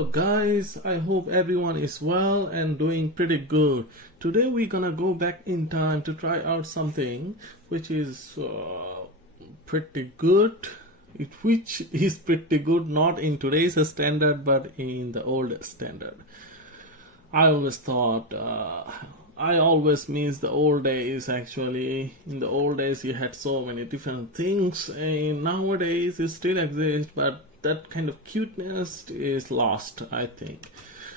So guys, I hope everyone is well and doing pretty good. Today we're gonna go back in time to try out something which is pretty good. Which is pretty good, not in today's standard but in the old standard. I always thought I always miss the old days. Actually, in the old days you had so many different things, and nowadays it still exists, but that kind of cuteness is lost, I think.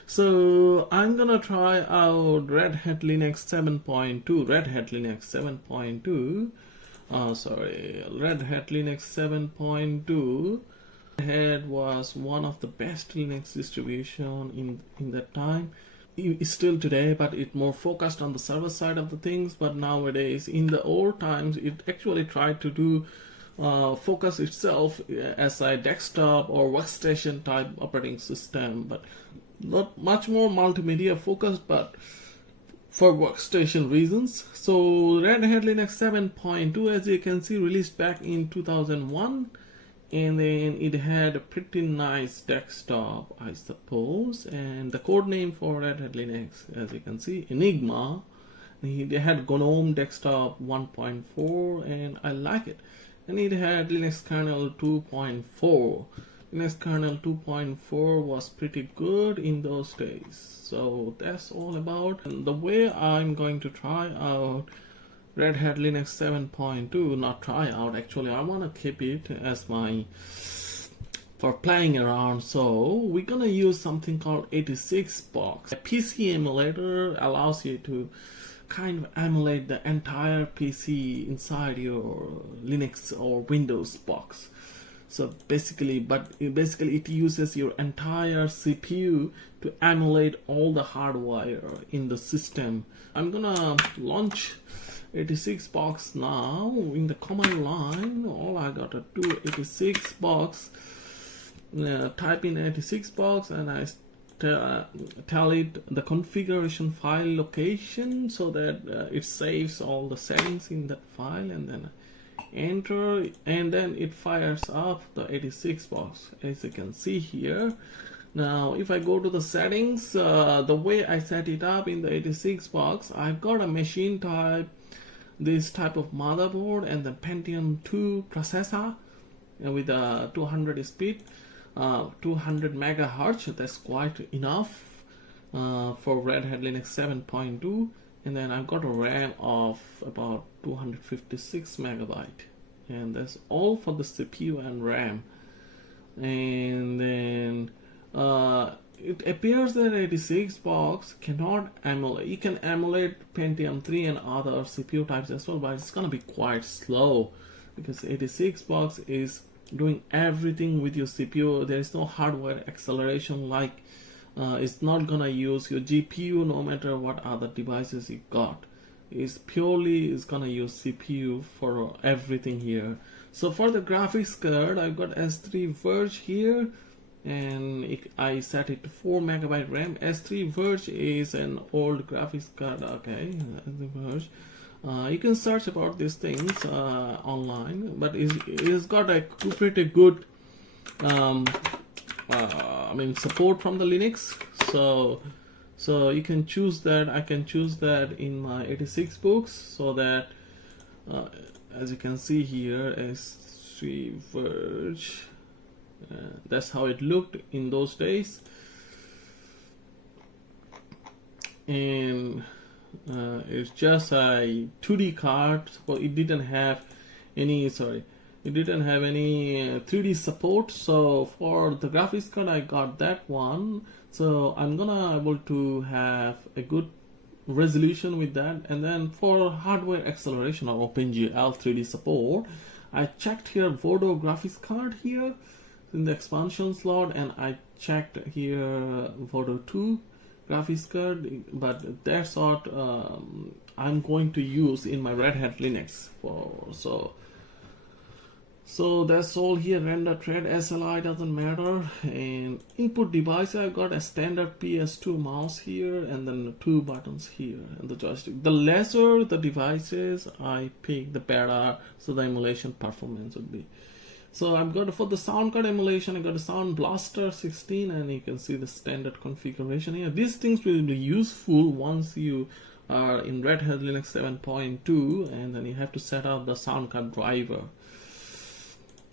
So I'm gonna try out Red Hat Linux 7.2. Red Hat Linux 7.2. Red Hat Linux 7.2. Red Hat was one of the best Linux distribution in that time. It's still today, but it more focused on the server side of the things. But nowadays, in the old times, it actually tried to do focus itself as a desktop or workstation type operating system, but not much more multimedia focused, but for workstation reasons. So Red Hat Linux 7.2, as you can see, released back in 2001, and then it had a pretty nice desktop, I suppose, and the code name for Red Hat Linux, as you can see, Enigma. They had GNOME Desktop 1.4, and I like it. And it had Linux kernel 2.4. Linux kernel 2.4 was pretty good in those days. So that's all about. And the way I'm going to try out Red Hat Linux 7.2, not try out, actually I want to keep it as my for playing around. So we're gonna use something called 86box. A PC emulator allows you to kind of emulate the entire PC inside your Linux or Windows box. So basically it uses your entire CPU to emulate all the hardware in the system. I'm gonna launch 86box now in the command line. All I gotta do 86box, type in 86box, and I tell it the configuration file location so that it saves all the settings in that file, and then enter, and then it fires up the 86box, as you can see here. Now if I go to the settings, the way I set it up in the 86box, I've got a machine type, this type of motherboard, and the Pentium 2 processor with a 200 speed, 200 megahertz. That's quite enough for Red Hat Linux 7.2. And then I've got a RAM of about 256 megabyte, and that's all for the CPU and RAM. And then it appears that 86box cannot emulate. You can emulate Pentium 3 and other CPU types as well, but it's gonna be quite slow because 86box is doing everything with your CPU. There is no hardware acceleration, like it's not gonna use your GPU no matter what other devices you got. It's gonna use CPU for everything here. So for the graphics card, I've got S3 Verge here, and I set it to 4 megabyte RAM. S3 Verge is an old graphics card. Okay, S3 Verge. You can search about these things online, but it's got a pretty good support from the Linux. So you can choose that. I can choose that in my 86 books, so that as you can see here, S3 Verge, that's how it looked in those days. And it's just a 2D card, so it didn't have any 3D support. So for the graphics card, I got that one. So I'm gonna able to have a good resolution with that. And then for hardware acceleration or OpenGL 3D support, I checked here Voodoo graphics card here in the expansion slot, and I checked here Voodoo 2 graphics card, but that's what I'm going to use in my Red Hat Linux for. So that's all here. Render thread SLI doesn't matter. And input device, I got a standard PS2 mouse here, and then 2 buttons here, and the joystick. The lesser the devices I pick, the better, so the emulation performance would be. So I've got, for the sound card emulation, I got a Sound Blaster 16, and you can see the standard configuration here. These things will be useful once you are in Red Hat Linux 7.2, and then you have to set up the sound card driver.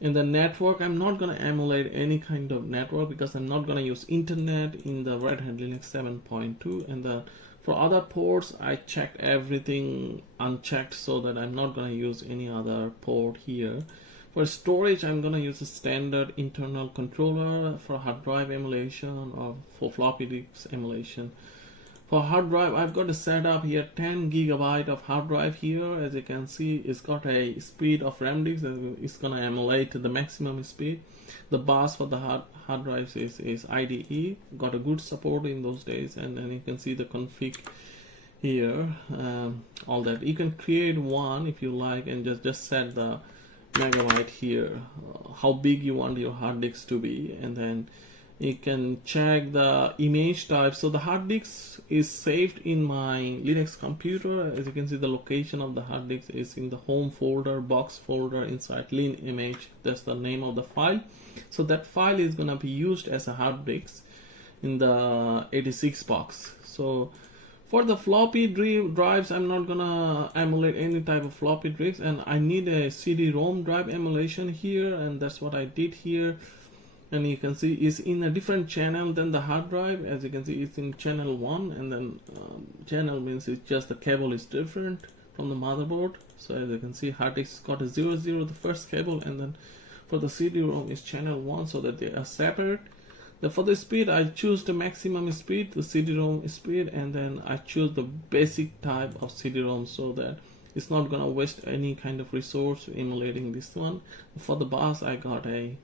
In the network, I'm not going to emulate any kind of network because I'm not going to use internet in the Red Hat Linux 7.2. And for other ports, I checked everything unchecked so that I'm not going to use any other port here. For storage, I'm going to use a standard internal controller for hard drive emulation or for floppy disk emulation. For hard drive, I've got a setup here 10 GB of hard drive here. As you can see, it's got a speed of RAM disk. It's going to emulate the maximum speed. The bus for the hard drives is IDE. Got a good support in those days. And then you can see the config here. All that. You can create one if you like and just set the megabyte here, how big you want your hard disk to be, and then you can check the image type. So the hard disk is saved in my Linux computer. As you can see, the location of the hard disk is in the home folder, box folder inside lin image. That's the name of the file. So that file is gonna be used as a hard disk in the 86 box. So for the floppy drives, I'm not gonna emulate any type of floppy drives, and I need a CD-ROM drive emulation here, and that's what I did here. And you can see it's in a different channel than the hard drive. As you can see, it's in channel 1, and then channel means it's just the cable is different from the motherboard. So as you can see, hard disk got a 00, the first cable, and then for the CD-ROM is channel 1, so that they are separate. For the speed, I choose the maximum speed, the CD-ROM speed, and then I choose the basic type of CD-ROM so that it's not gonna waste any kind of resource emulating this one. For the bus, I got a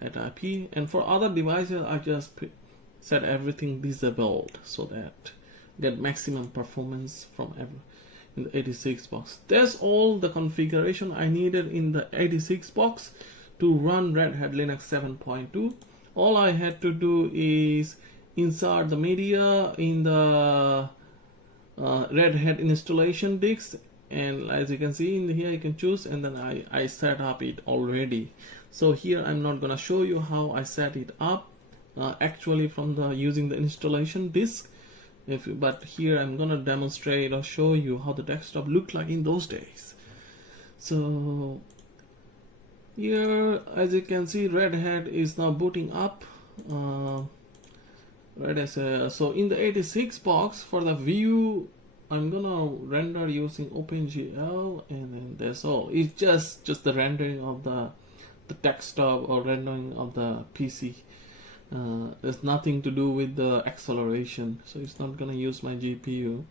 IP, and for other devices, I just set everything disabled so that get maximum performance from in the 86 box. That's all the configuration I needed in the 86 box to run Red Hat Linux 7.2. All I had to do is insert the media in the Red Hat installation disk, and as you can see in here, you can choose, and then I set up it already. So here I'm not gonna show you how I set it up actually from the using the installation disk, but here I'm gonna demonstrate or show you how the desktop looked like in those days. So here, as you can see, Red Hat is now booting up. So in the 86 box, for the view, I'm gonna render using OpenGL, and then that's all. It's just the rendering of the desktop or rendering of the PC. There's nothing to do with the acceleration, so it's not gonna use my GPU.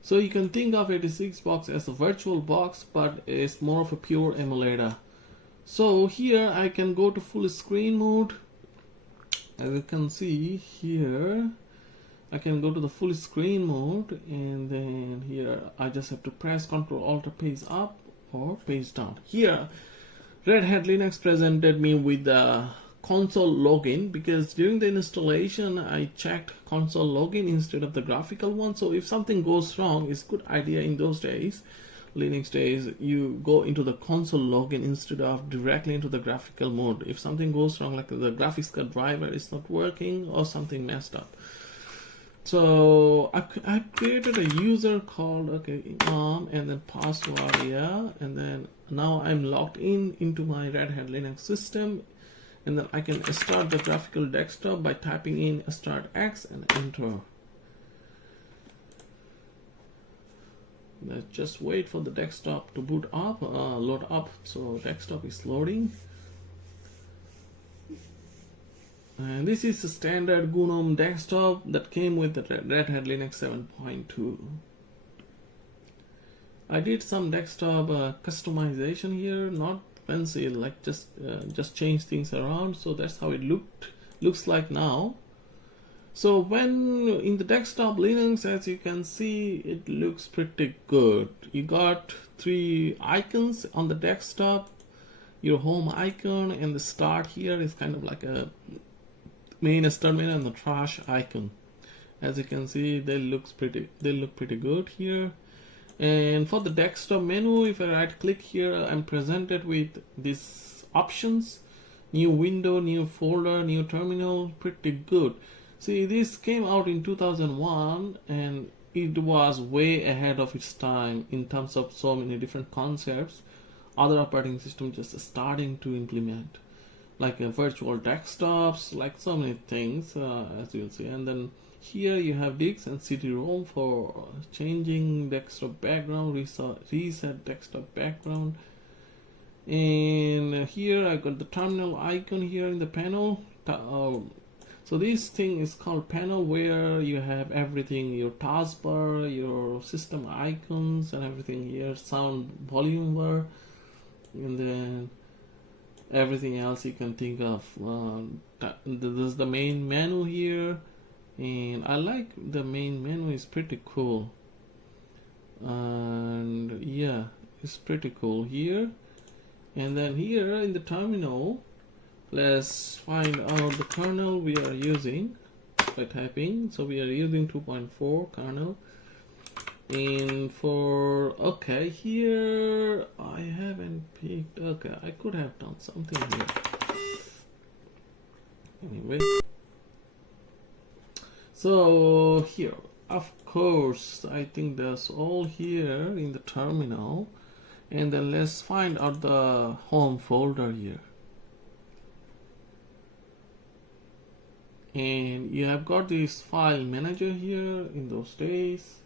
So you can think of 86 box as a virtual box, but it's more of a pure emulator. So here I can go to full screen mode. As you can see here, I can go to the full screen mode, and then here I just have to press Ctrl Alt page up or page down. Here Red Hat Linux presented me with the console login, because during the installation I checked console login instead of the graphical one. So if something goes wrong, it's a good idea in those days, Linux days, you go into the console login instead of directly into the graphical mode. If something goes wrong, like the graphics card driver is not working or something messed up. So I created a user called imam, and then password, yeah, and then now I'm logged into my Red Hat Linux system, and then I can start the graphical desktop by typing in start X and enter. Let's just wait for the desktop to boot up, load up. So desktop is loading. And this is a standard GNOME desktop that came with the Red Hat Linux 7.2. I did some desktop customization here, not fancy, like just change things around. So that's how it looks like now. So when in the desktop Linux, as you can see, it looks pretty good. You got 3 icons on the desktop, your home icon, and the start here is kind of like a main terminal, and the trash icon. As you can see, they look pretty good here. And for the desktop menu, if I right click here, I'm presented with this options, new window, new folder, new terminal, pretty good. See, this came out in 2001 and it was way ahead of its time in terms of so many different concepts other operating systems just starting to implement, like virtual desktops, like so many things, as you'll see. And then here you have disk and CD-ROM for changing desktop background, reset desktop background. And here I got the terminal icon here in the panel. So this thing is called panel, where you have everything, your taskbar, your system icons and everything here, sound volume bar, and then everything else you can think of. This is the main menu here, and I like the main menu, is pretty cool. And yeah, it's pretty cool here. And then here in the terminal, let's find out the kernel we are using by typing. So we are using 2.4 kernel. And for, okay, here I haven't picked, okay, I could have done something here. Anyway, so here, of course, I think that's all here in the terminal. And then let's find out the home folder here. And you have got this file manager here in those days,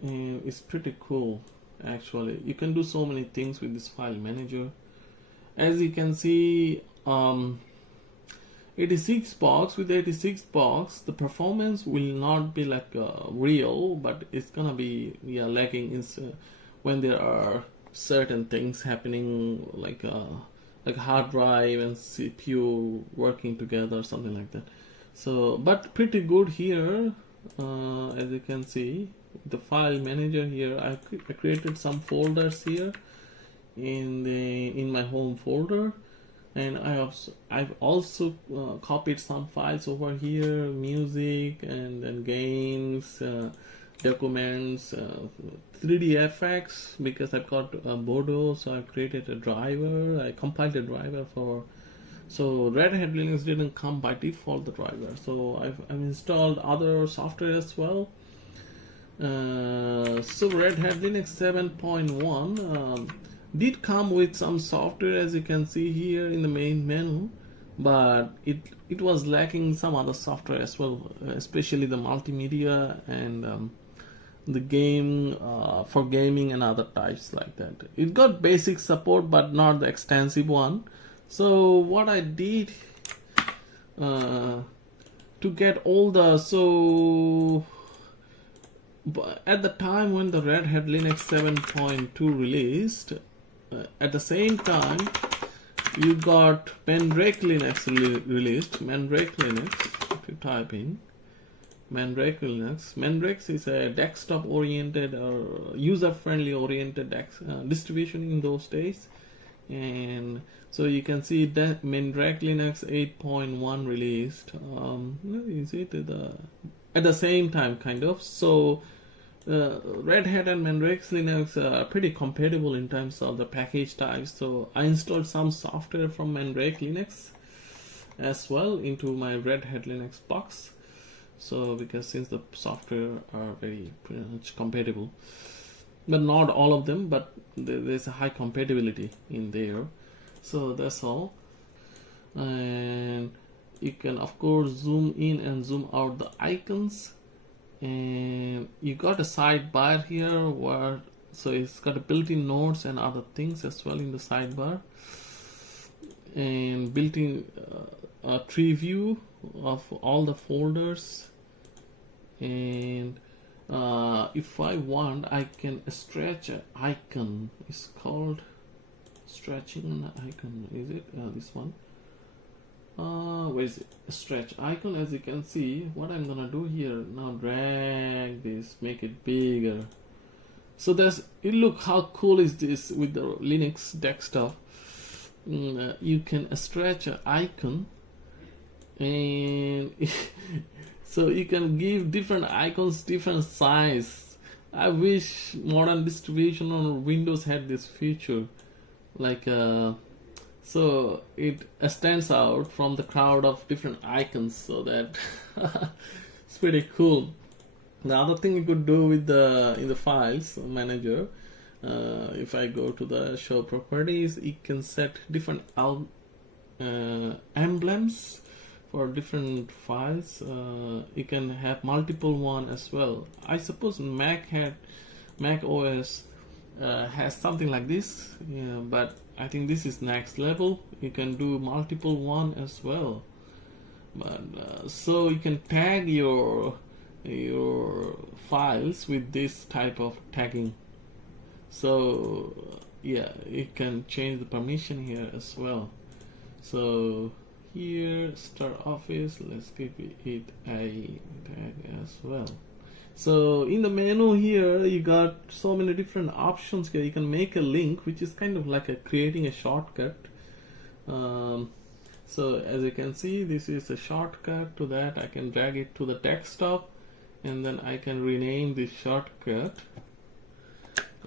and it's pretty cool. Actually, you can do so many things with this file manager. As you can see, 86 box, with 86 box, the performance will not be like real, but it's gonna be lagging in when there are certain things happening, like hard drive and CPU working together, something like that. So, but pretty good here. As you can see, the file manager here, I created some folders here in my home folder, and I've also copied some files over here, music and then games, documents, 3D effects, because I've got Bodo, so I've created a driver. I compiled a driver for, so Red Hat Linux didn't come by default, the driver, so I've installed other software as well. So Red Hat Linux 7.1 did come with some software, as you can see here in the main menu, but it was lacking some other software as well, especially the multimedia and the game for gaming and other types like that. It got basic support but not the extensive one. So what I did to get all the, so at the time when the Red Hat Linux 7.2 released, at the same time you got Mandrake Linux released. Mandrake Linux, if you type in Mandrake Linux, Mandrake is a desktop oriented or user friendly oriented distribution in those days. And so you can see that Mandrake Linux 8.1 released, is it at the same time, kind of. So Red Hat and Mandrake Linux are pretty compatible in terms of the package types. So I installed some software from Mandrake Linux as well into my Red Hat Linux box. So because since the software are very pretty much compatible, but not all of them, but there's a high compatibility in there. So that's all. And you can of course zoom in and zoom out the icons, and you got a sidebar here where, so it's got a built-in notes and other things as well in the sidebar, and built-in a tree view of all the folders. And if I want, I can stretch an icon. It's called stretching an icon. Is it this one? Where is it? Stretch icon. As you can see, what I'm gonna do here now, drag this, make it bigger. So there's, look how cool is this with the Linux desktop. You can stretch an icon, and so you can give different icons different size. I wish modern distribution on Windows had this feature. like so it stands out from the crowd of different icons, so that it's pretty cool. The other thing you could do with the in the files manager, if I go to the show properties, you can set different emblems for different files. You can have multiple one as well. I suppose Mac OS has something like this, yeah, but I think this is next level. You can do multiple one as well. But so you can tag your files with this type of tagging. So yeah, you can change the permission here as well. So here, start office, let's give it a tag as well. So in the menu here, you got so many different options here. You can make a link, which is kind of like creating a shortcut. So as you can see, this is a shortcut to that. I can drag it to the desktop, and then I can rename this shortcut.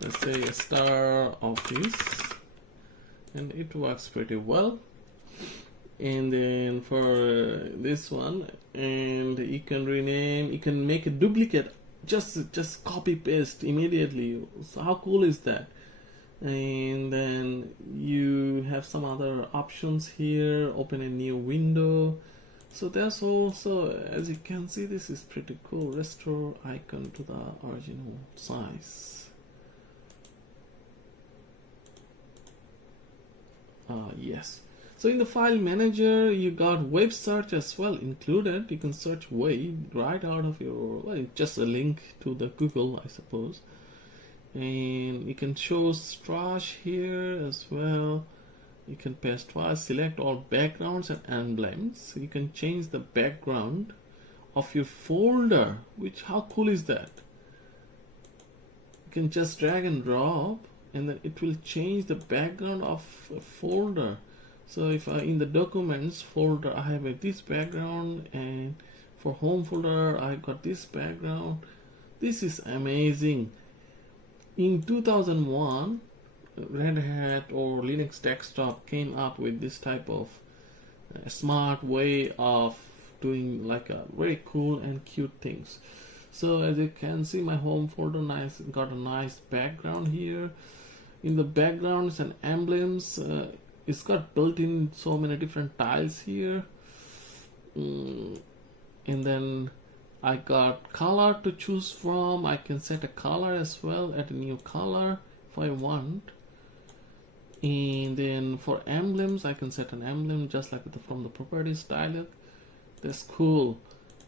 Let's say a star office, and it works pretty well. And then for this one, and you can rename, you can make a duplicate, just copy paste immediately. So how cool is that? And then you have some other options here. Open a new window. So there's also, as you can see, this is pretty cool. Restore icon to the original size. Yes. So in the file manager, you got web search as well included. You can search web right out of your, well, just a link to the Google, I suppose. And you can show trash here as well. You can paste twice, select all backgrounds and emblems. You can change the background of your folder, which, how cool is that? You can just drag and drop, and then it will change the background of a folder. So if I, in the documents folder, I have this background, and for home folder, I got this background. This is amazing. In 2001, Red Hat or Linux desktop came up with this type of smart way of doing like a very cool and cute things. So as you can see, my home folder got a nice background here. In the backgrounds and emblems, it's got built in so many different tiles here. And then I got color to choose from. I can set a color as well, add a new color if I want. And then for emblems, I can set an emblem just like from the properties dialog. That's cool.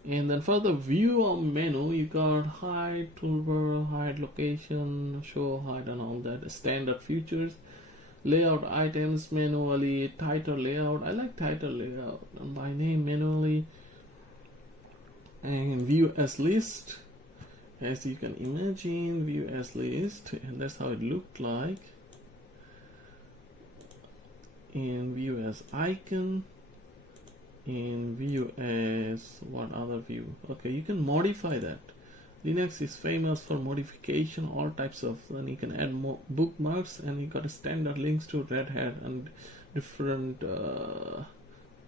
And then for the view of menu, you got hide, toolbar, hide location, show, hide, and all that standard features. Layout items manually, title layout. I like title layout. And by name manually. And view as list. As you can imagine, view as list. And that's how it looked like. And view as icon. And view as what other view? Okay, you can modify that. Linux is famous for modification, all types of, and you can add more bookmarks, and you got a standard links to Red Hat and different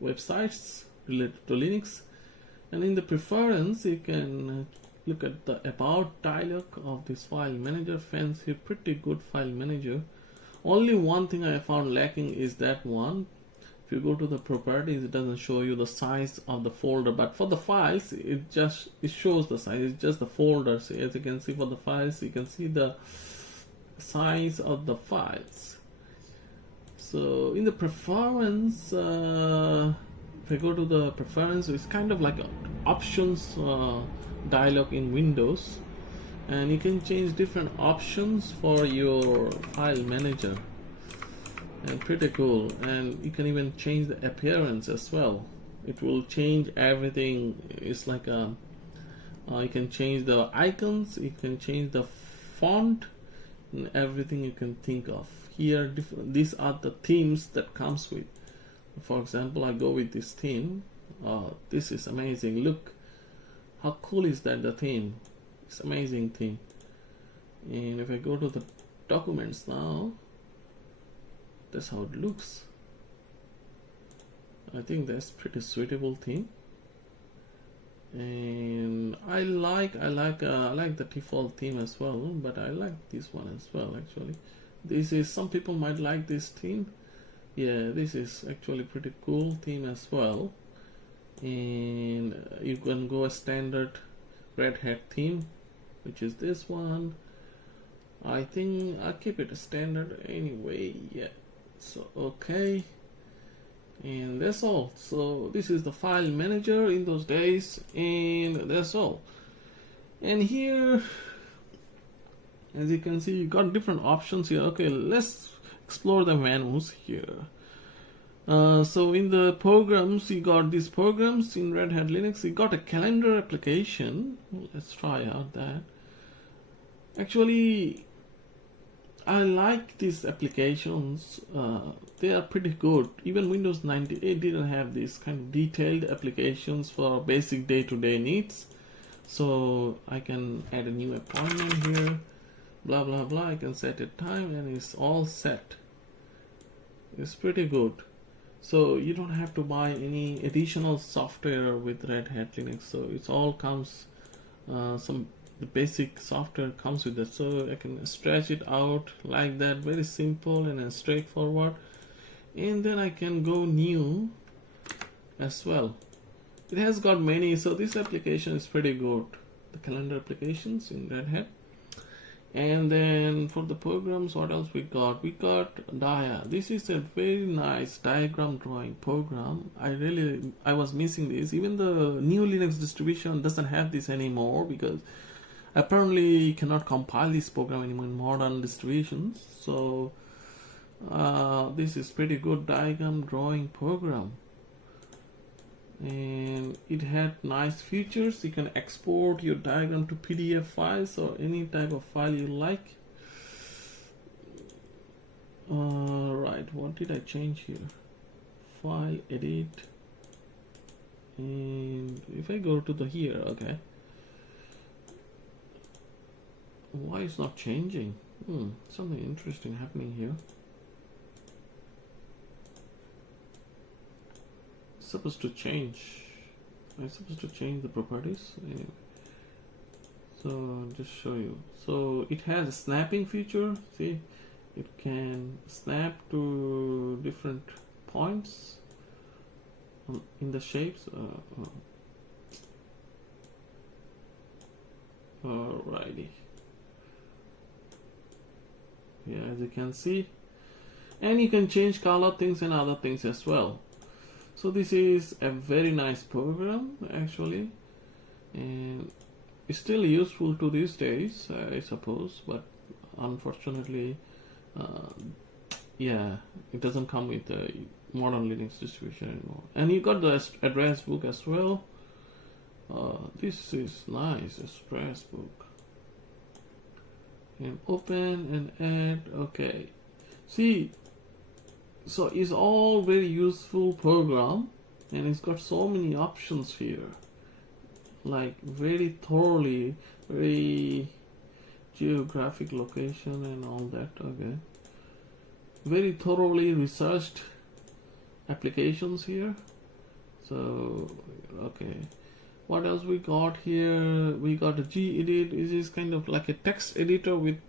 websites related to Linux. And in the preference, you can look at the about dialog of this file manager. Fancy, pretty good file manager. Only one thing I found lacking is that one. If you go to the properties, it doesn't show you the size of the folder, but for the files, it shows the size. It's just the folder. So as you can see, for the files, you can see the size of the files. So in the preference, if I go to the preference, it's kind of like options dialog in Windows, and you can change different options for your file manager. And pretty cool. And you can even change the appearance as well. It will change everything. It's like a you can change the icons, you can change the font, and everything you can think of. Here these are the themes that comes with. For example, I go with this theme. This is amazing. Look how cool is that, the theme. It's amazing theme. And if I go to the documents now, That's how it looks. I think that's pretty suitable theme, and I like the default theme as well, but I like this one as well. Actually, this is, some people might like this theme. Yeah, this is actually pretty cool theme as well, and you can go a standard Red Hat theme, which is this one. I think I'll keep it a standard anyway. Yeah, so okay, and that's all. So this is the file manager in those days, and that's all. And here, as you can see, you got different options here. Okay, let's explore the menus here. So in the programs, you got these programs in Red Hat Linux. You got a calendar application. Let's try out that. Actually, I like these applications. They are pretty good. Even Windows 98 didn't have these kind of detailed applications for basic day-to-day needs. So I can add a new appointment here, blah blah blah. I can set a time and it's all set. It's pretty good. So you don't have to buy any additional software with Red Hat Linux. So it all comes, the basic software comes with it. So I can stretch it out like that, very simple and then straightforward. And then I can go new as well. It has got many, so this application is pretty good, the calendar applications in Red Hat. And then for the programs, what else we got? We got Dia. This is a very nice diagram drawing program. I was missing this. Even the new Linux distribution doesn't have this anymore, because apparently you cannot compile this program anymore in modern distributions. So this is pretty good diagram drawing program, and it had nice features. You can export your diagram to PDF files or any type of file you like. Right, what did I change here? File, edit, and if I go to the here, okay, why it's not changing? Something interesting happening here. Supposed to change. I'm supposed to change the properties anyway. So I'll just show you. So it has a snapping feature. See, it can snap to different points in the shapes. Alrighty. Yeah, as you can see, and you can change color things and other things as well. So this is a very nice program actually, and it's still useful to these days, I suppose, but unfortunately, yeah, it doesn't come with the modern Linux distribution anymore. And you got the address book as well. This is nice, address book. And open and add. Okay, see. So it's all very useful program, and it's got so many options here, like very thoroughly, very geographic location and all that. Okay, very thoroughly researched applications here. So okay, what else we got here? We got a gedit. It is kind of like a text editor with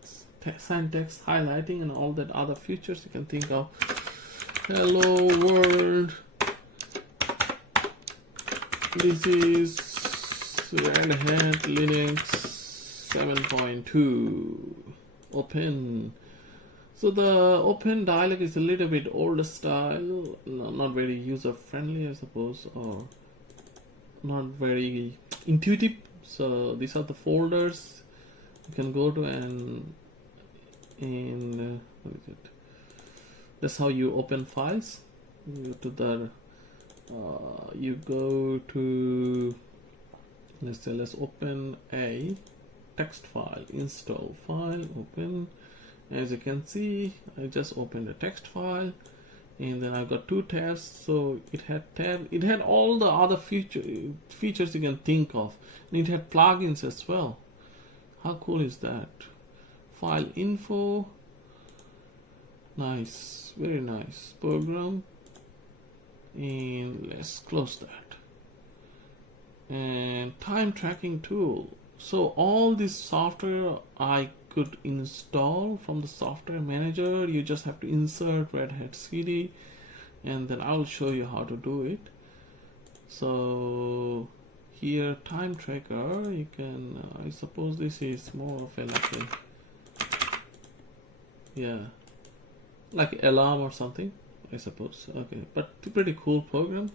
syntax highlighting and all that other features you can think of. Hello world. This is Red Hat Linux 7.2 open. So the open dialog is a little bit older style, not very user friendly, I suppose, or not very intuitive. So these are the folders you can go to, and what is it? That's how you open files. You go to the you go to, let's open a text file, install file, open. As you can see, I just opened a text file, and then I've got two tabs. So it had all the other features you can think of, and it had plugins as well. How cool is that? File info, Nice, very nice program. And let's close that. And time tracking tool. So all this software I could install from the software manager. You just have to insert Red Hat CD, and then I'll show you how to do it. So here, time tracker, you can I suppose this is more of a like alarm or something, I suppose. Okay, but pretty cool program,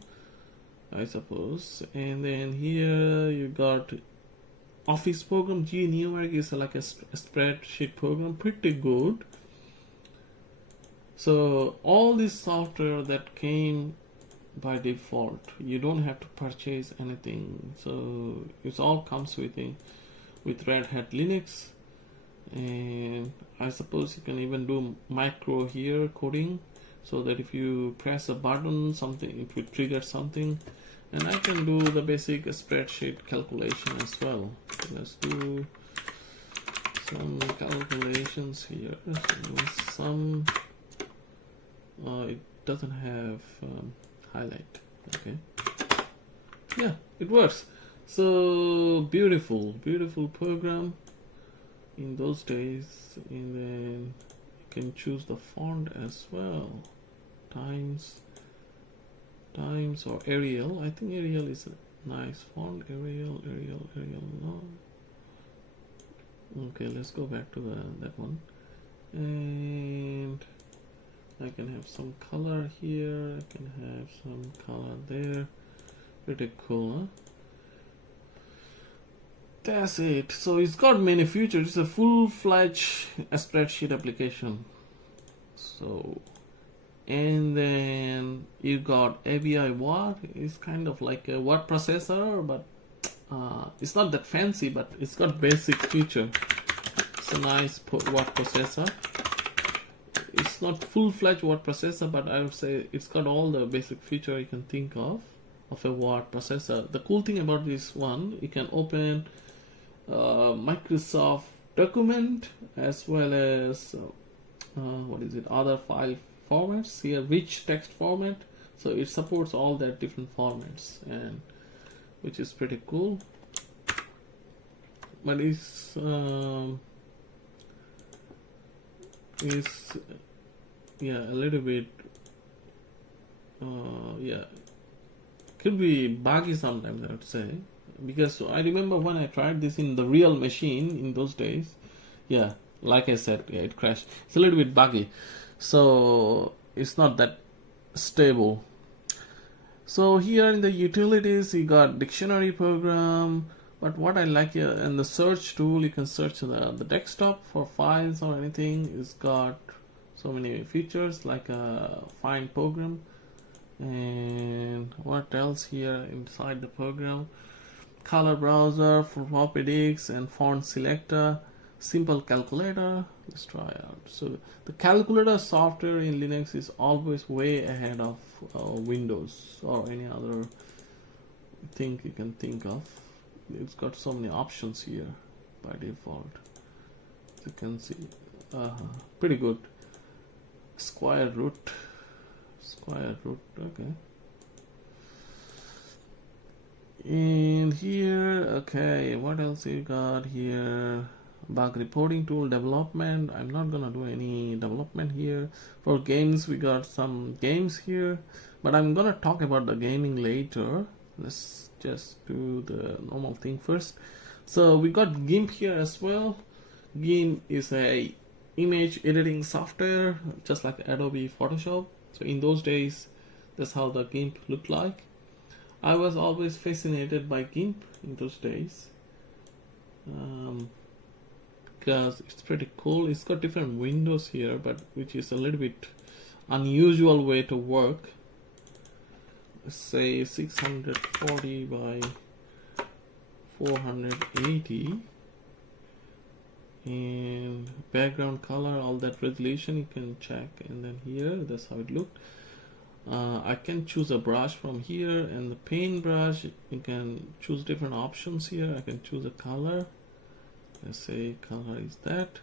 I suppose. And then here you got Office program. GNOME is like a spreadsheet program, pretty good. So all this software that came by default, you don't have to purchase anything. So it all comes with Red Hat Linux. And I suppose you can even do micro here coding, so that if you press a button, something, it will trigger something. And I can do the basic spreadsheet calculation as well. So let's do some calculations here. Some it doesn't have highlight. Okay, yeah, it works. So beautiful program in those days. And then you can choose the font as well, Times or Arial. I think Arial is a nice font. Arial, no. Okay, let's go back to that one. And I can have some color here, I can have some color there. Pretty cool, huh? That's it. So it's got many features. It's a full-fledged spreadsheet application. So, and then you got AVI Word. It's kind of like a word processor, but it's not that fancy, but it's got basic feature. It's a nice word processor. It's not full-fledged word processor, but I would say it's got all the basic feature you can think of a word processor. The cool thing about this one, you can open Microsoft document as well as other file formats here, rich text format. So it supports all that different formats, and which is pretty cool. But it's a little bit could be buggy sometimes, I would say, because I remember when I tried this in the real machine in those days, like I said, it crashed. It's a little bit buggy, so it's not that stable. So here in the utilities, you got dictionary program. But what I like here, and the search tool, you can search the desktop for files or anything. It's got so many features like a find program. And what else here inside the program? Color browser for floppy disks and font selector, simple calculator. Let's try out. So the calculator software in Linux is always way ahead of Windows or any other thing you can think of. It's got so many options here by default. As you can see, pretty good. Square root, okay. And here, okay, what else you got here? Bug reporting tool, development. I'm not gonna do any development here. For games, we got some games here, but I'm gonna talk about the gaming later. Let's just do the normal thing first. So we got GIMP here as well. GIMP is a image editing software, just like Adobe Photoshop. So in those days, that's how the GIMP looked like. I was always fascinated by GIMP in those days, because it's pretty cool. It's got different windows here, but which is a little bit unusual way to work. Let's say 640 by 480, and background color, all that resolution you can check. And then here, that's how it looked. I can choose a brush from here, and the paintbrush, you can choose different options here. I can choose a color. Let's say color is that,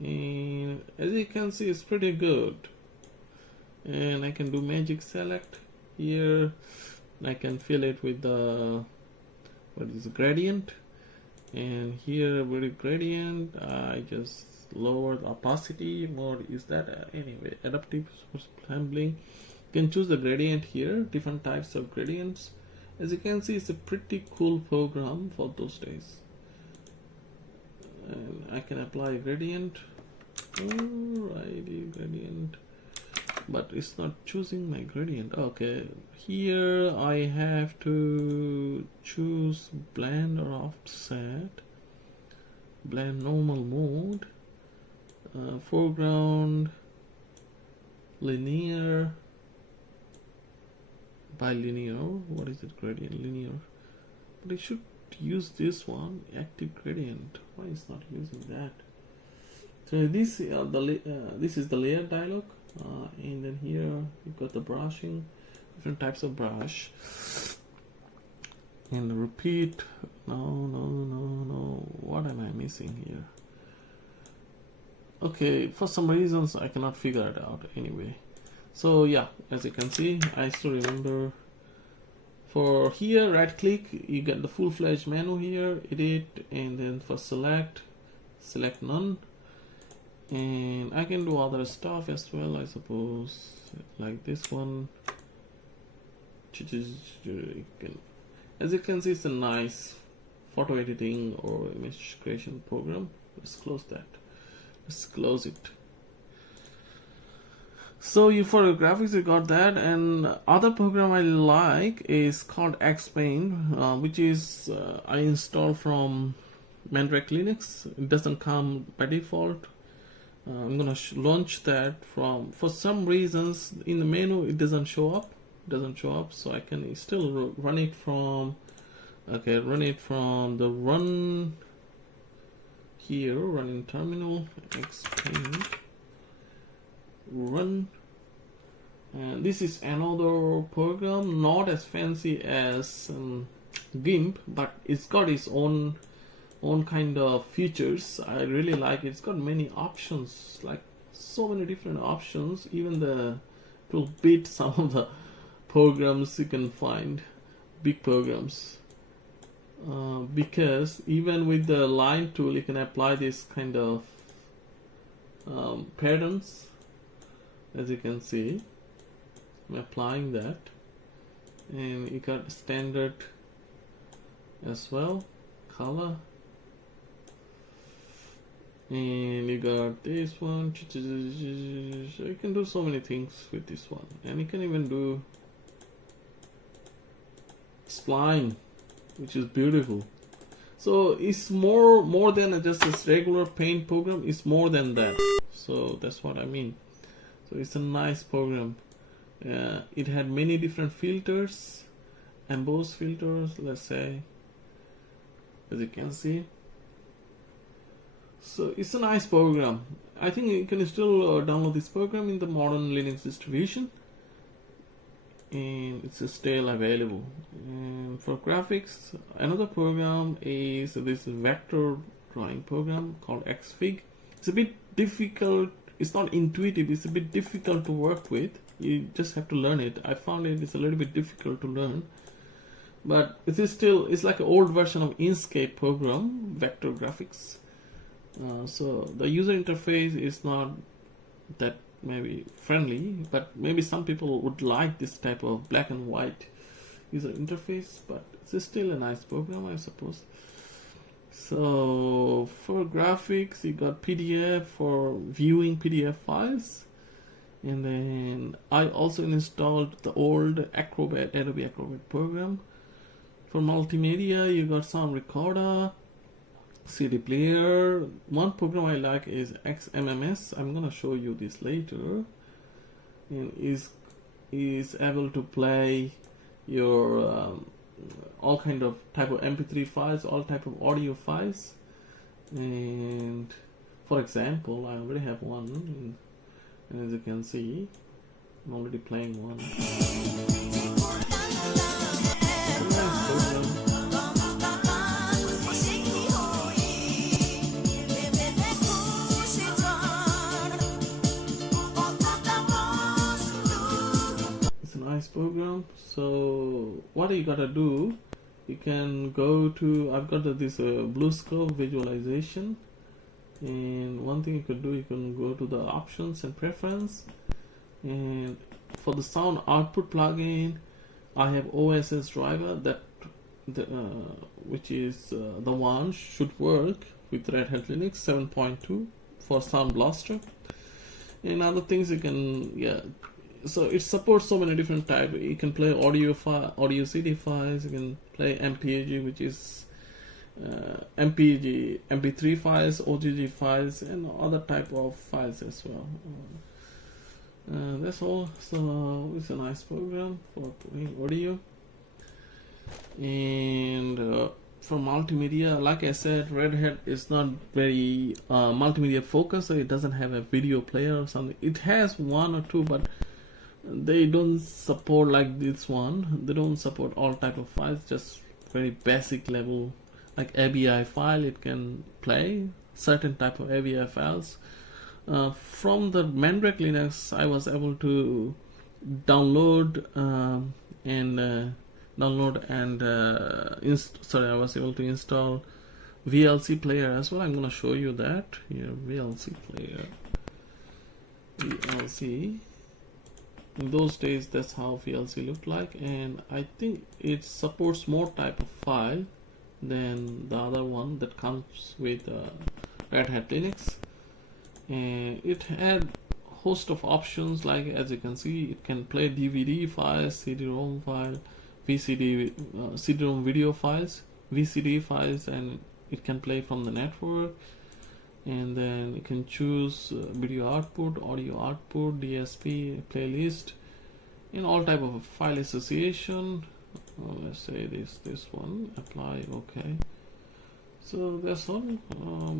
and as you can see it's pretty good. And I can do magic select here. I can fill it with the gradient, and here with gradient I just lower the opacity mode is that anyway, adaptive sampling. You can choose the gradient here, different types of gradients. As you can see, it's a pretty cool program for those days. And I can apply gradient, alrighty, gradient, but it's not choosing my gradient. Okay, here I have to choose blend or offset, blend normal mode, foreground, linear, bilinear. What is it? Gradient, linear. But it should use this one, active gradient. Why is not using that? So this this is the layer dialog, and then here you've got the brushing, different types of brush, and repeat. No. What am I missing here? Okay, for some reasons I cannot figure it out anyway. So yeah, as you can see, I still remember. For here, right click, you get the full-fledged menu here, edit, and then for select none. And I can do other stuff as well, I suppose, like this one. As you can see, it's a nice photo editing or image creation program. Let's close that. Let's close it. So for graphics you got that, and other program I like is called Xpaint, which is I installed from Mandrake Linux. It doesn't come by default. I'm gonna launch that from, for some reasons in the menu it doesn't show up, so I can still run it from, okay, run it from the run here, run in terminal, Xpaint, run. And this is another program, not as fancy as GIMP, but it's got its own kind of features. I really like it. It's got many options, like so many different options. Even it will beat some of the programs you can find, big programs, because even with the line tool you can apply this kind of patterns. As you can see, I'm applying that, and you got standard as well, color, and you got this one. You can do so many things with this one, and you can even do spline, which is beautiful. So it's more than just this regular paint program. It's more than that. So that's what I mean. So it's a nice program. It had many different filters, emboss filters, let's say, as you can see. So it's a nice program. I think you can still download this program in the modern Linux distribution, and it's still available. And for graphics, another program is this vector drawing program called Xfig. It's a bit difficult. It's not intuitive. It's a bit difficult to work with. You just have to learn it. I found it's a little bit difficult to learn, but it is still, it's like an old version of Inkscape program, vector graphics. So the user interface is not that maybe friendly, but maybe some people would like this type of black and white user interface, but it's still a nice program, I suppose. So for graphics, you got PDF for viewing PDF files, and then I also installed the old Adobe Acrobat program. For multimedia, you got Sound Recorder, CD player. One program I like is XMMS. I'm gonna show you this later, and is able to play your all kind of type of MP3 files, all type of audio files. And for example, I already have one, and as you can see, I'm already playing one. what you gotta do, you can go to, I've got this blue scope visualization, and one thing you could do, you can go to the options and preference, and for the sound output plugin I have OSS driver that which is the one should work with Red Hat Linux 7.2 for Sound Blaster. And other things you can, yeah, so it supports so many different types. You can play audio CD files, you can play MPEG, which is MPEG, MP3 files, OGG files, and other type of files as well. That's all. So it's a nice program for putting audio. And for multimedia, like I said, Red Hat is not very multimedia focused, so it doesn't have a video player or something. It has one or two, but they don't support like this one. They don't support all type of files, just very basic level, like AVI file it can play, certain type of AVI files. From the Mandrake Linux, I was able to download and I was able to install VLC player as well. I'm going to show you that here. VLC player, VLC. In those days, that's how VLC looked like, and I think it supports more type of file than the other one that comes with Red Hat Linux. And it had host of options, like as you can see, it can play DVD files, CD-ROM file, VCD, CD-ROM video files, VCD files, and it can play from the network. And then you can choose video output, audio output, DSP, playlist, and all type of file association. Let's say this one, apply, okay. So that's all,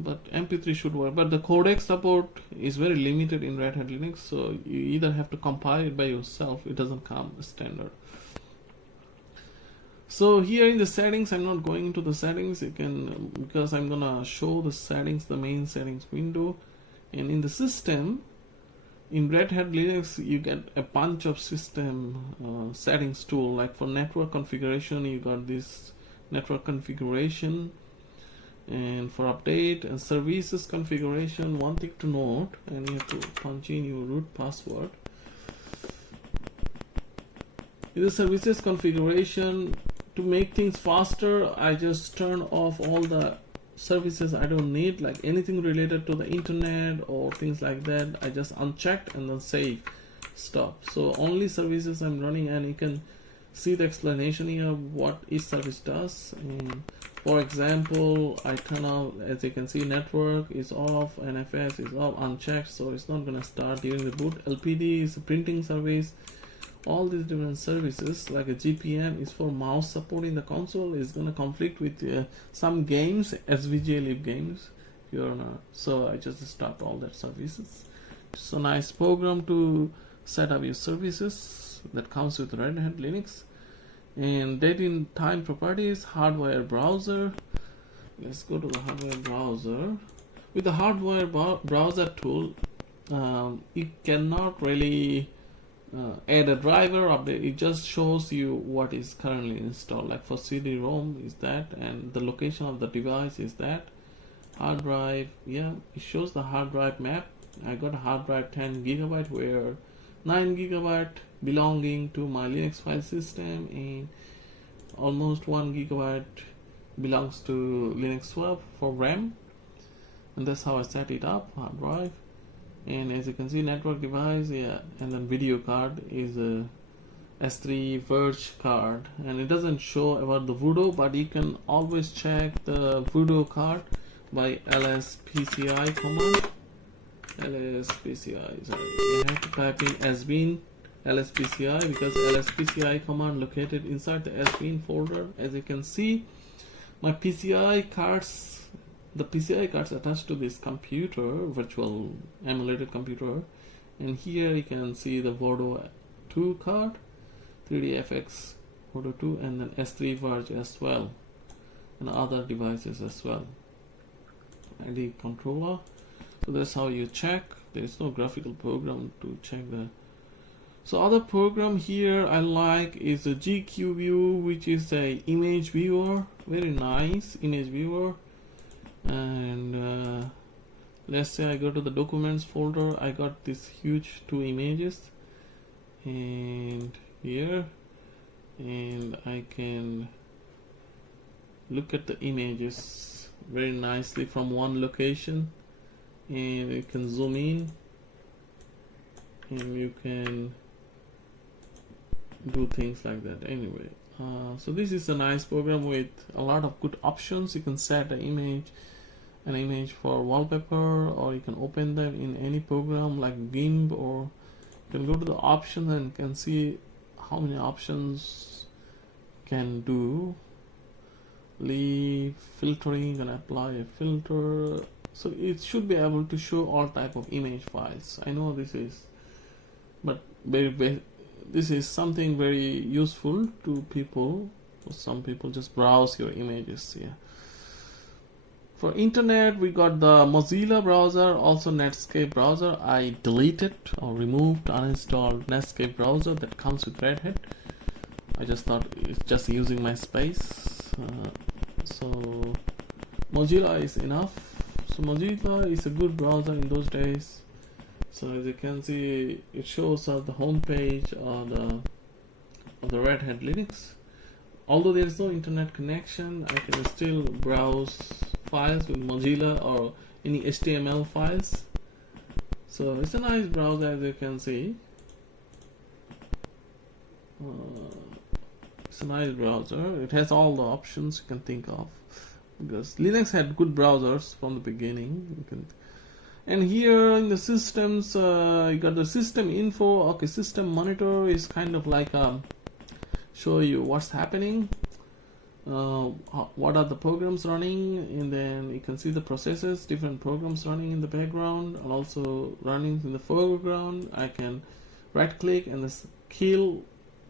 but MP3 should work, but the codec support is very limited in Red Hat Linux, so you either have to compile it by yourself, it doesn't come standard. So here in the settings, I'm not going into the settings, you can, because I'm gonna show the settings, the main settings window. And in the system, in Red Hat Linux, you get a bunch of system settings tool. Like for network configuration, you got this network configuration, and for update and services configuration, one thing to note, and you have to punch in your root password. In the services configuration, to make things faster, I just turn off all the services I don't need, like anything related to the internet or things like that. I just unchecked and then save, stop. So only services I'm running, and you can see the explanation here of what each service does. And for example, I turn off, as you can see, network is off, NFS is off, unchecked, so it's not gonna start during the boot. LPD is a printing service. All these different services, like a GPM is for mouse support in the console, is gonna conflict with some games, SVGLib games. You're not, so I just stopped all that services. It's a nice program to set up your services that comes with Red Hat Linux. And date in time properties, hardware browser. Let's go to the hardware browser. With the hardware browser tool, you cannot really add a driver update. It just shows you what is currently installed. Like for CD-ROM is that, and the location of the device is that. Hard drive, yeah, it shows the hard drive map. I got a hard drive 10 GB where 9 GB belonging to my Linux file system, and almost 1 GB belongs to Linux Swap for RAM. And that's how I set it up, hard drive. And as you can see, network device, yeah, and then video card is a S3 Verge card, and it doesn't show about the Voodoo, but you can always check the Voodoo card by lspci command. lspci, sorry, you have to type in sbin lspci, because lspci command located inside the sbin folder. As you can see, my PCI cards, the PCI cards attached to this computer, virtual emulated computer, and here you can see the Voodoo 2 card, 3DFX Voodoo 2, and then S3 Verge as well, and other devices as well. ID controller. So that's how you check. There is no graphical program to check the So other program here I like is a GQView, which is a image viewer, very nice image viewer. And let's say I go to the documents folder, I got this huge 2 images, and here, and I can look at the images very nicely from one location, and you can zoom in, and you can do things like that. Anyway, so this is a nice program with a lot of good options. You can set an image for wallpaper, or you can open them in any program like GIMP, or you can go to the options and can see how many options can do. Leave filtering, you can apply a filter, so it should be able to show all type of image files. I know this is, but this is something very useful to people. Some people just browse your images. Yeah. For internet, we got the Mozilla browser, also Netscape browser. I deleted or removed, uninstalled Netscape browser that comes with Red Hat. I just thought it's just using my space. So Mozilla is enough. So Mozilla is a good browser in those days. So as you can see, it shows us the home page of the Red Hat Linux. Although there is no internet connection, I can still browse files with Mozilla or any HTML files. So it's a nice browser, as you can see. It's a nice browser. It has all the options you can think of, because Linux had good browsers from the beginning. And here in the systems, you got the system info. Okay, system monitor is kind of like show you what's happening, what are the programs running, and then you can see the processes, different programs running in the background and also running in the foreground. I can right click and this kill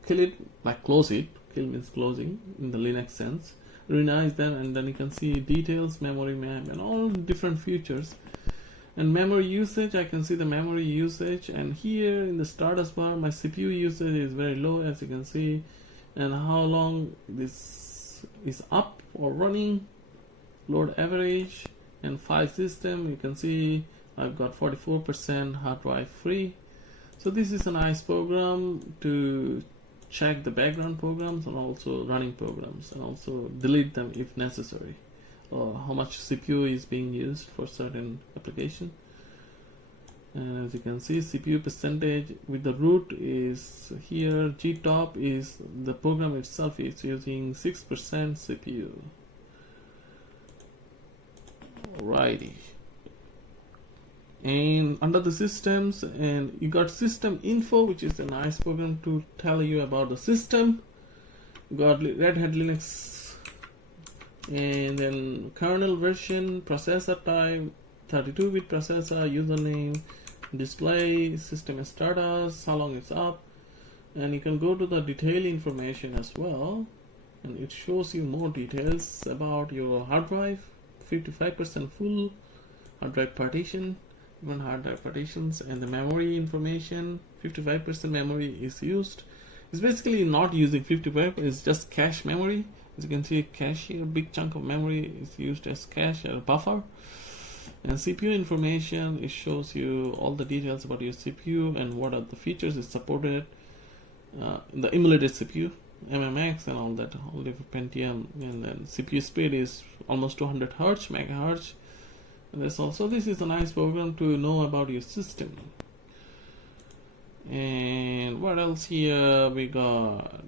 it, like close it. Kill means closing in the Linux sense. Resize them, and then you can see details, memory map, and all different features. And memory usage, I can see the memory usage, and here in the status bar my CPU usage is very low, as you can see, and how long this is up or running, load average, and file system. You can see I've got 44% hard drive free. So this is a nice program to check the background programs and also running programs, and also delete them if necessary, or how much CPU is being used for certain application. And as you can see, CPU percentage with the root is here. GTOP is the program itself is using 6% CPU. Alrighty. And under the systems, and you got system info, which is a nice program to tell you about the system. You got Red Hat Linux, and then kernel version, processor type, 32-bit processor, username, display, system status, how long it's up, and you can go to the detail information as well, and it shows you more details about your hard drive. 55% full hard drive partition, even hard drive partitions, and the memory information. 55% memory is used. It's basically not using 55%, it's just cache memory. As you can see, cache here, big chunk of memory is used as cache or buffer. And CPU information, it shows you all the details about your CPU and what are the features it supported. The emulated CPU, MMX and all that, only for Pentium. And then CPU speed is almost 200 Hz, megahertz. And this is a nice program to know about your system. And what else here we got?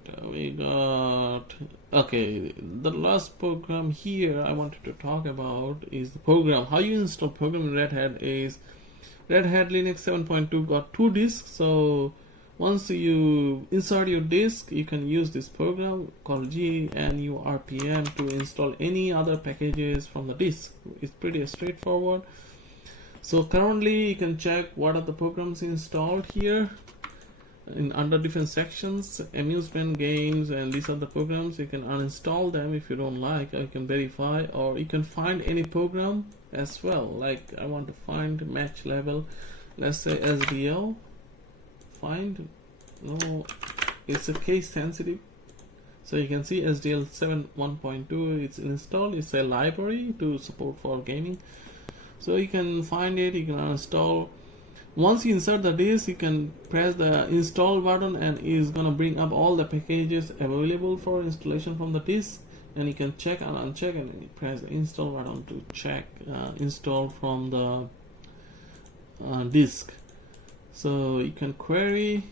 Okay, the last program here I wanted to talk about is the program. How you install program in Red Hat is Red Hat Linux 7.2 got 2 disks. So once you insert your disk, you can use this program called GNU RPM to install any other packages from the disk. It's pretty straightforward. So currently you can check what are the programs installed here under different sections, amusement, games, and these are the programs. You can uninstall them if you don't like, or you can verify, or you can find any program as well. Like I want to find match level, let's say SDL, find, no, it's a case sensitive. So you can see SDL 7 1.2, it's installed. It's a library to support for gaming. So you can find it, you can install. Once you insert the disk, you can press the install button and it's gonna bring up all the packages available for installation from the disk, and you can check and uncheck, and you press the install button to check install from the disk. So you can query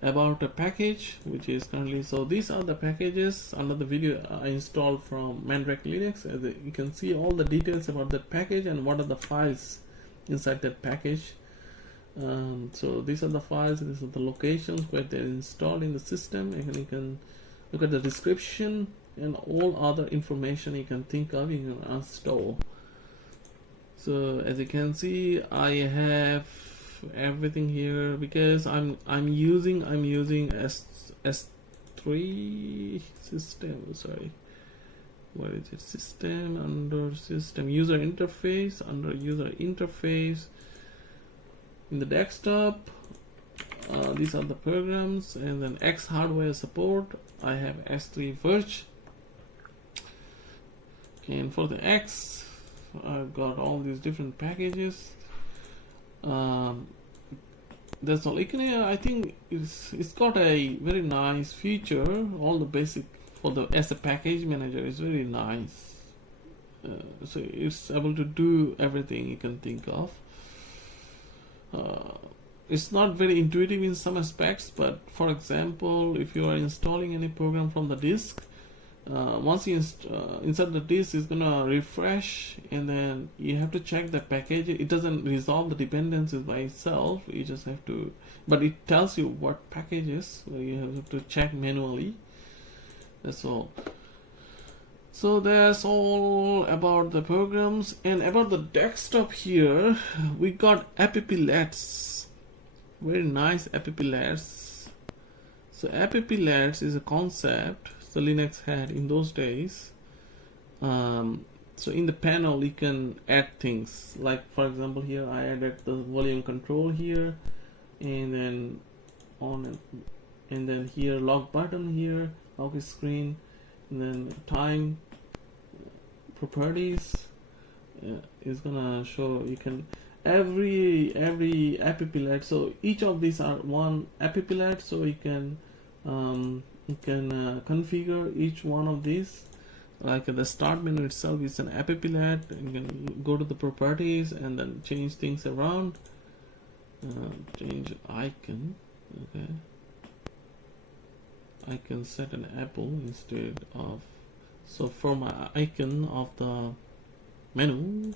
about a package which is currently, so these are the packages under the video I installed from Mandrake Linux. As you can see all the details about that package and what are the files inside that package. So these are the files, these are the locations where they're installed in the system, and you can look at the description and all other information you can think of, you can install. So as you can see, I have everything here because I'm using S3 system. Sorry, what is it? System under system user interface, under user interface in the desktop. These are the programs, and then X hardware support. I have S3 Verge, and for the X, I've got all these different packages. That's all. I think it's got a very nice feature. All the basic for the as a package manager is very nice. So it's able to do everything you can think of. It's not very intuitive in some aspects, but for example, if you are installing any program from the disk, once you insert the disk, it's gonna refresh, and then you have to check the package. It doesn't resolve the dependencies by itself. You just have to, but it tells you what packages, so you have to check manually. That's all. So that's all about the programs. And about the desktop here, we got applets, very nice applets. So applets is a concept the Linux had in those days. So in the panel you can add things, like for example here I added the volume control here, and then on and then here log button here, log screen, and then time properties is gonna show you can every applet. So each of these are one applet, so you can configure each one of these. Like the start menu itself is an applet. You can go to the properties and then change things around. Change icon. Okay, I can set an apple instead of, so for my icon of the menu,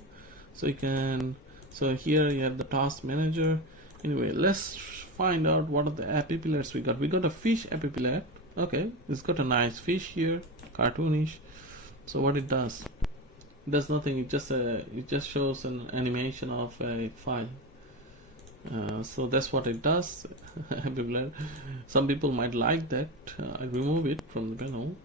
so you can, so here you have the task manager. Anyway, let's find out what are the applets we got. We got a fish applet. Okay, it's got a nice fish here, cartoonish. So what it does nothing. It just shows an animation of a file. So that's what it does. Some people might like that. I remove it from the panel.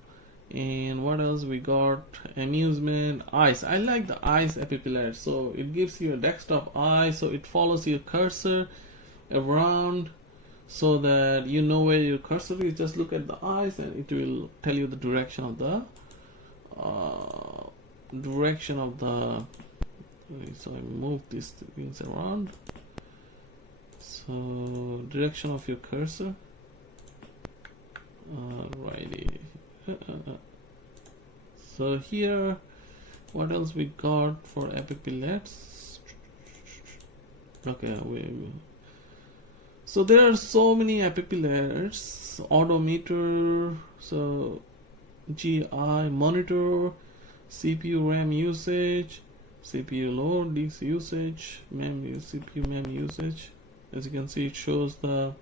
And what else we got? Amusement, eyes. I like the eyes applet. So it gives you a desktop eye, so it follows your cursor around, so that you know where your cursor is. Just look at the eyes and it will tell you the direction of the so I move these things around. So direction of your cursor, righty. So here, what else we got for applets? Okay, so there are so many applets. Odometer, so GI monitor, CPU RAM usage, CPU load, disk usage, CPU mem usage. As you can see, it shows the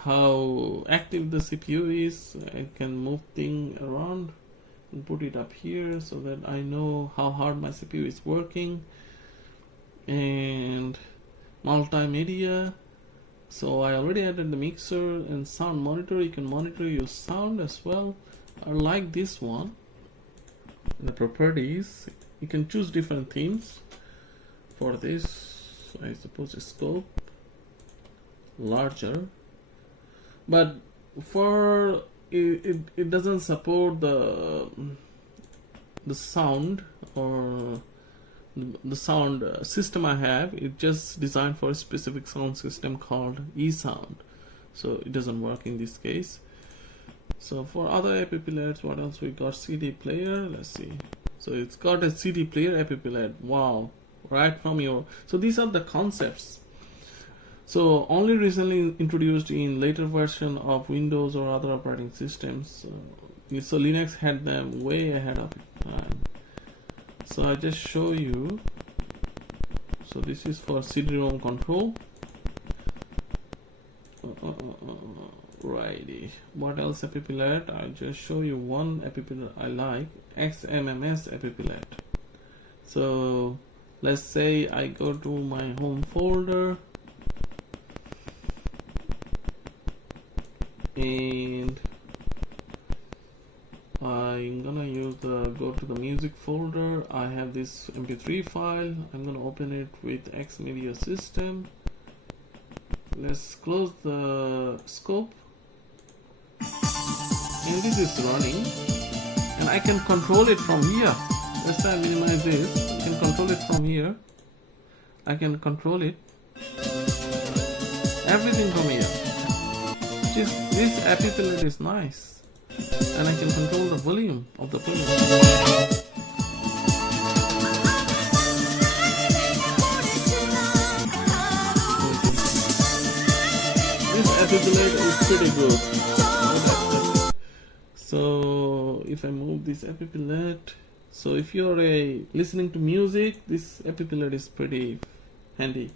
how active the CPU is. I can move thing around and put it up here so that I know how hard my CPU is working. And multimedia, so I already added the mixer and sound monitor. You can monitor your sound as well. I like this one. The properties, you can choose different themes for this. I suppose scope, larger. but for it doesn't support the sound or the sound system I have. It's just designed for a specific sound system called eSound, so it doesn't work in this case. So for other applet, what else we got? CD player, let's see. So it's got a CD player applet. Wow, right from your. So these are the concepts. So only recently introduced in later version of Windows or other operating systems. So Linux had them way ahead of time. So I just show you. So this is for CD-ROM control. Righty. What else applet? I'll just show you one applet I like. XMMS applet. So let's say I go to my home folder and I'm gonna use go to the music folder. I have this mp3 file. I'm gonna open it with Xmedia system. Let's close the scope, and this is running, and I can control it from here. Let's say I minimize this. I can control it from here. I can control it, everything from here. This applet is nice, and I can control the volume of the program. This applet is pretty good. So if I move this applet, so if you're listening to music, this applet is pretty handy.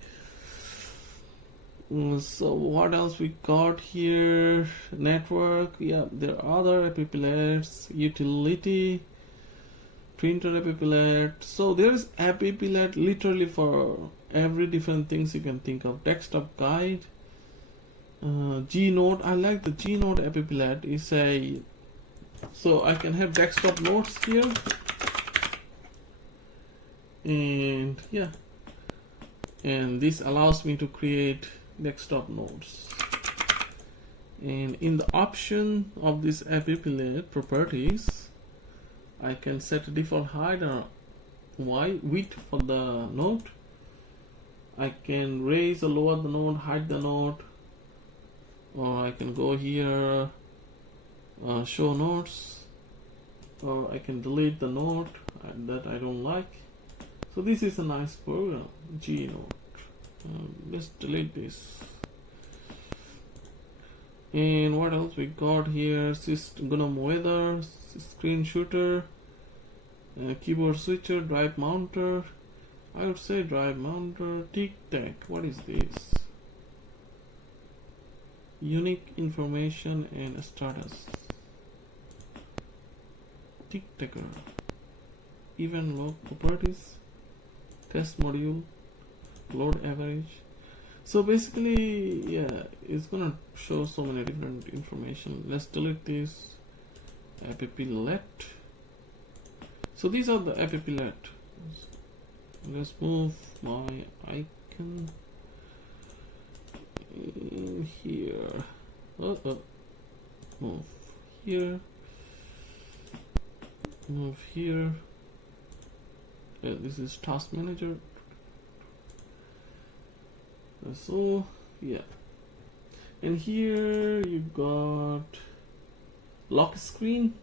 So what else we got here? Network, yeah, there are other applets, utility, printer applet. So there's applet literally for every different things you can think of. Desktop guide, GNote. I like the GNote applet. It's a, so I can have desktop notes here, and yeah, and this allows me to create desktop nodes. And in the option of this applet properties, I can set default height or width for the node. I can raise or lower the node, hide the node, or I can go here, show nodes, or I can delete the node that I don't like. So this is a nice program, GNote. Let's delete this. And what else we got here? GNOME weather, screen shooter, keyboard switcher, drive mounter. I would say drive mounter. Tic tac. What is this? Unique information and status. Tic tacker. Event log properties. Test module. Load average. So basically, yeah, it's gonna show so many different information. Let's delete this applet. So these are the applet. Let's move my icon in here. Move here. Move here. Yeah, this is task manager. So yeah, and here you got lock screen.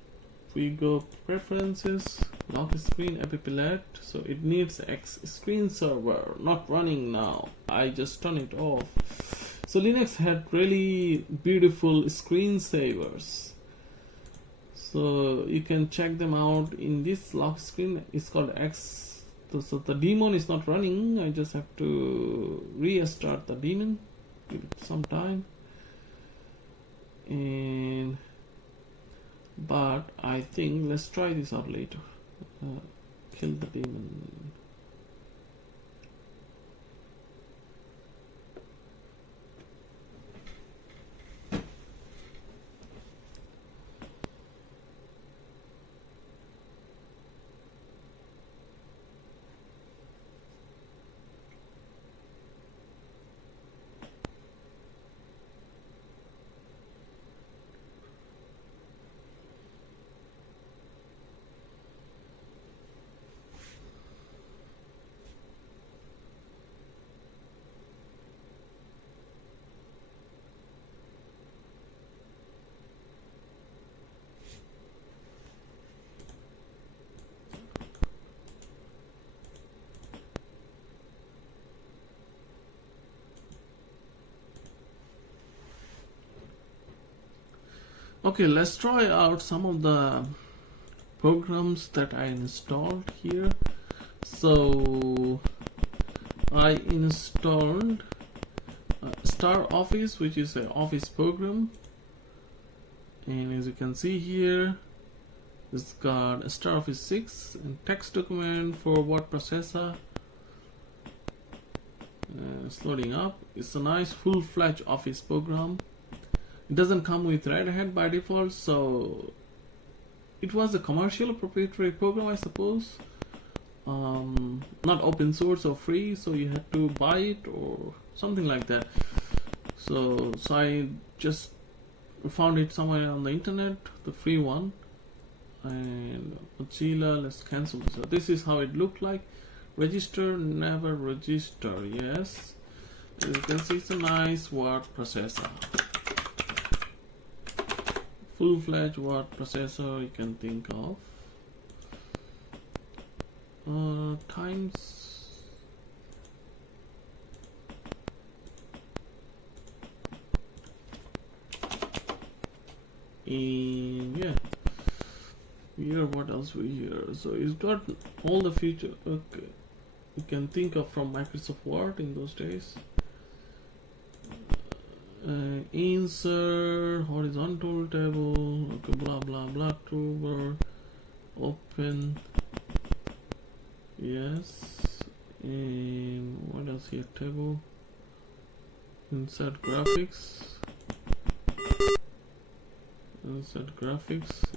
We go preferences, lock screen applet. So it needs X screen server, not running now. I just turn it off. So Linux had really beautiful screensavers. So you can check them out in this lock screen. It's called X. So the daemon is not running. I just have to restart the daemon. Give it some time. And but I think let's try this out later. Kill the daemon. Okay, let's try out some of the programs that I installed here. So I installed Star Office, which is an office program, and as you can see here, it's got Star Office 6 and text document for word processor. It's loading up. It's a nice full-fledged office program. It doesn't come with Red Hat by default, so it was a commercial proprietary program, I suppose. Not open source or free, so you had to buy it or something like that. So I just found it somewhere on the internet, the free one. And Mozilla, let's cancel this. So this is how it looked like. Register, never register. Yes, as you can see, it's a nice word processor, full-fledged word processor you can think of. Times and yeah, here what else we here. So it's got all the features okay you can think of from Microsoft Word in those days. Insert horizontal table, okay, blah blah blah, toolbar, open, yes, and what else here, table, insert graphics,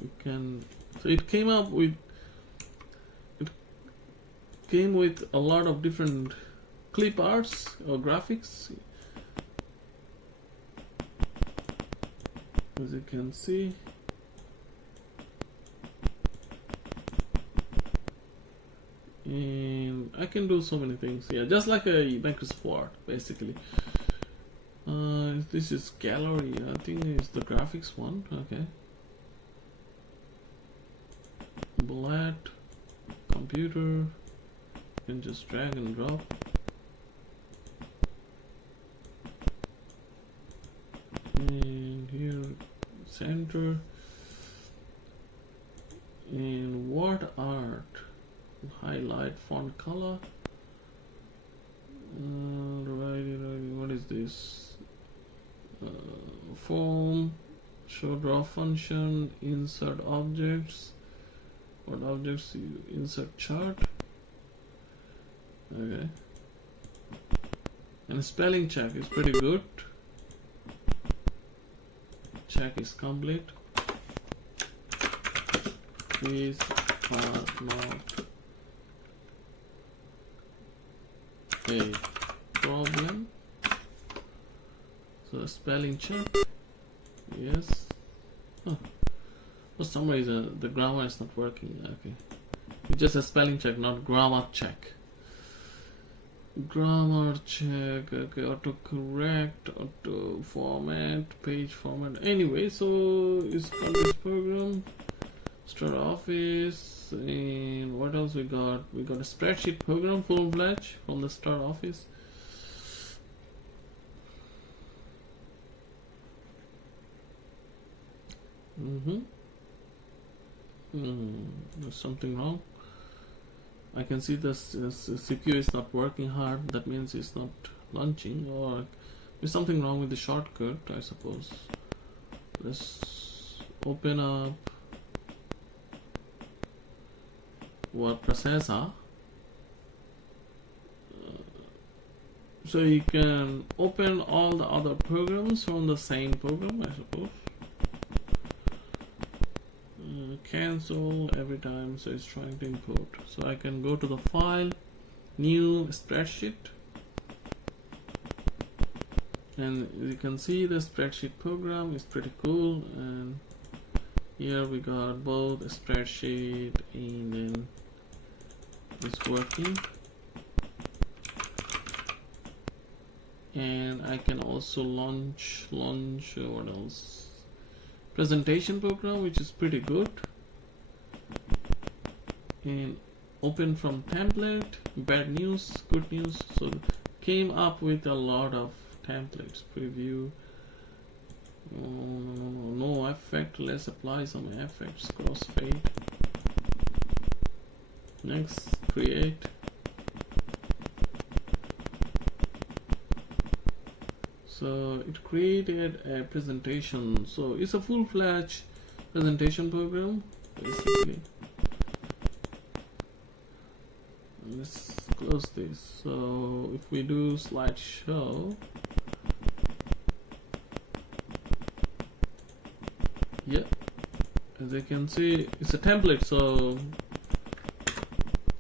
you can, so it came with a lot of different clip arts or graphics, as you can see. And I can do so many things, yeah, just like a Microsoft Word basically. This is gallery, I think it's the graphics one. Okay, bullet, computer, you can just drag and drop. And here center, and word art, highlight, font color, what is this, form, show draw function, insert objects, what objects you insert, chart. Okay, and spelling check is pretty good. Check is complete. These are not a problem. So spelling check, yes. Oh, for some reason the grammar is not working. Okay, it's just a spelling check, not grammar check. Grammar check, okay, autocorrect, auto format, page format. Anyway, so it's called this program, Start Office, and what else we got? We got a spreadsheet program, full-fledged from the Start Office. There's something wrong. I can see this CPU is not working hard. That means it's not launching, or there's something wrong with the shortcut, I suppose. Let's open up word processor. So you can open all the other programs from the same program, I suppose. Cancel every time, so it's trying to import. So I can go to the file, new spreadsheet, and you can see the spreadsheet program is pretty cool. And here we got both spreadsheet and then it's working. And I can also launch what else, presentation program, which is pretty good. And open from template, bad news, good news. So came up with a lot of templates, preview, no effect. Let's apply some effects. Crossfade. Next, create. So it created a presentation. So it's a full-fledged presentation program basically. Let's close this. So if we do slideshow, yeah, as you can see, it's a template. So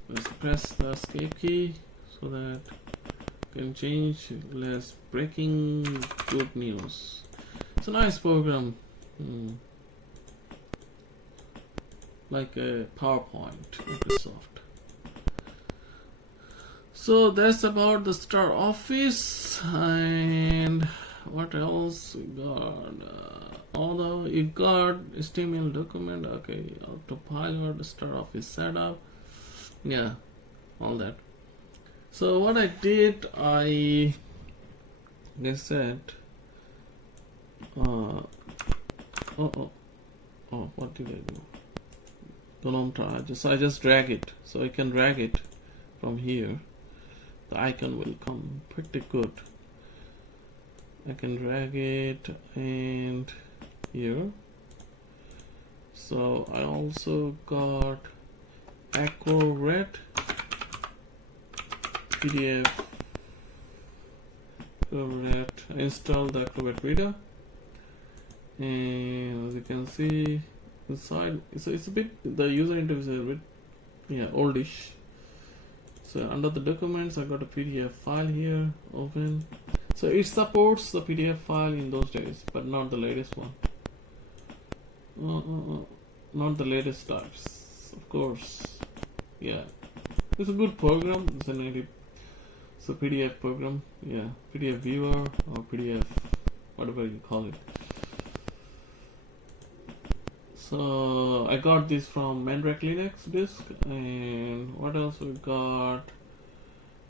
let's press the escape key so that can change. Less breaking good news. It's a nice program, like a PowerPoint, Microsoft. So that's about the Star Office. And what else we got? Although you got HTML document, okay, autopilot, Star Office setup, yeah, all that. So what I did, I said, what did I do? GNOME try. I just drag it, so I can drag it from here. The icon will come pretty good. I can drag it and here. So I also got Acrobat PDF. Acrobat. I installed the Acrobat Reader, and as you can see inside, it's a bit, the user interface is a bit, yeah, oldish. So under the documents, I got a PDF file here. Open. So it supports the PDF file in those days, but not the latest one. Not the latest types, of course. Yeah, it's a good program. It's a native, it's a PDF program. Yeah, PDF viewer or PDF, whatever you call it. So I got this from Mandrake Linux disk. And what else we got?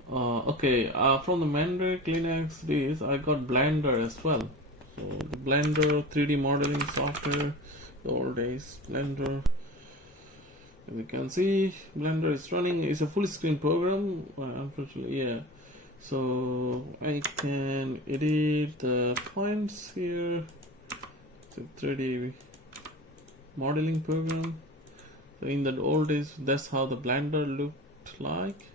From the Mandrake Linux disk, I got Blender as well. So the Blender 3D modeling software, the old days Blender. As you can see, Blender is running. It's a full screen program, unfortunately, yeah. So I can edit the points here. It's a 3D modeling program. So in the old days, that's how the Blender looked like.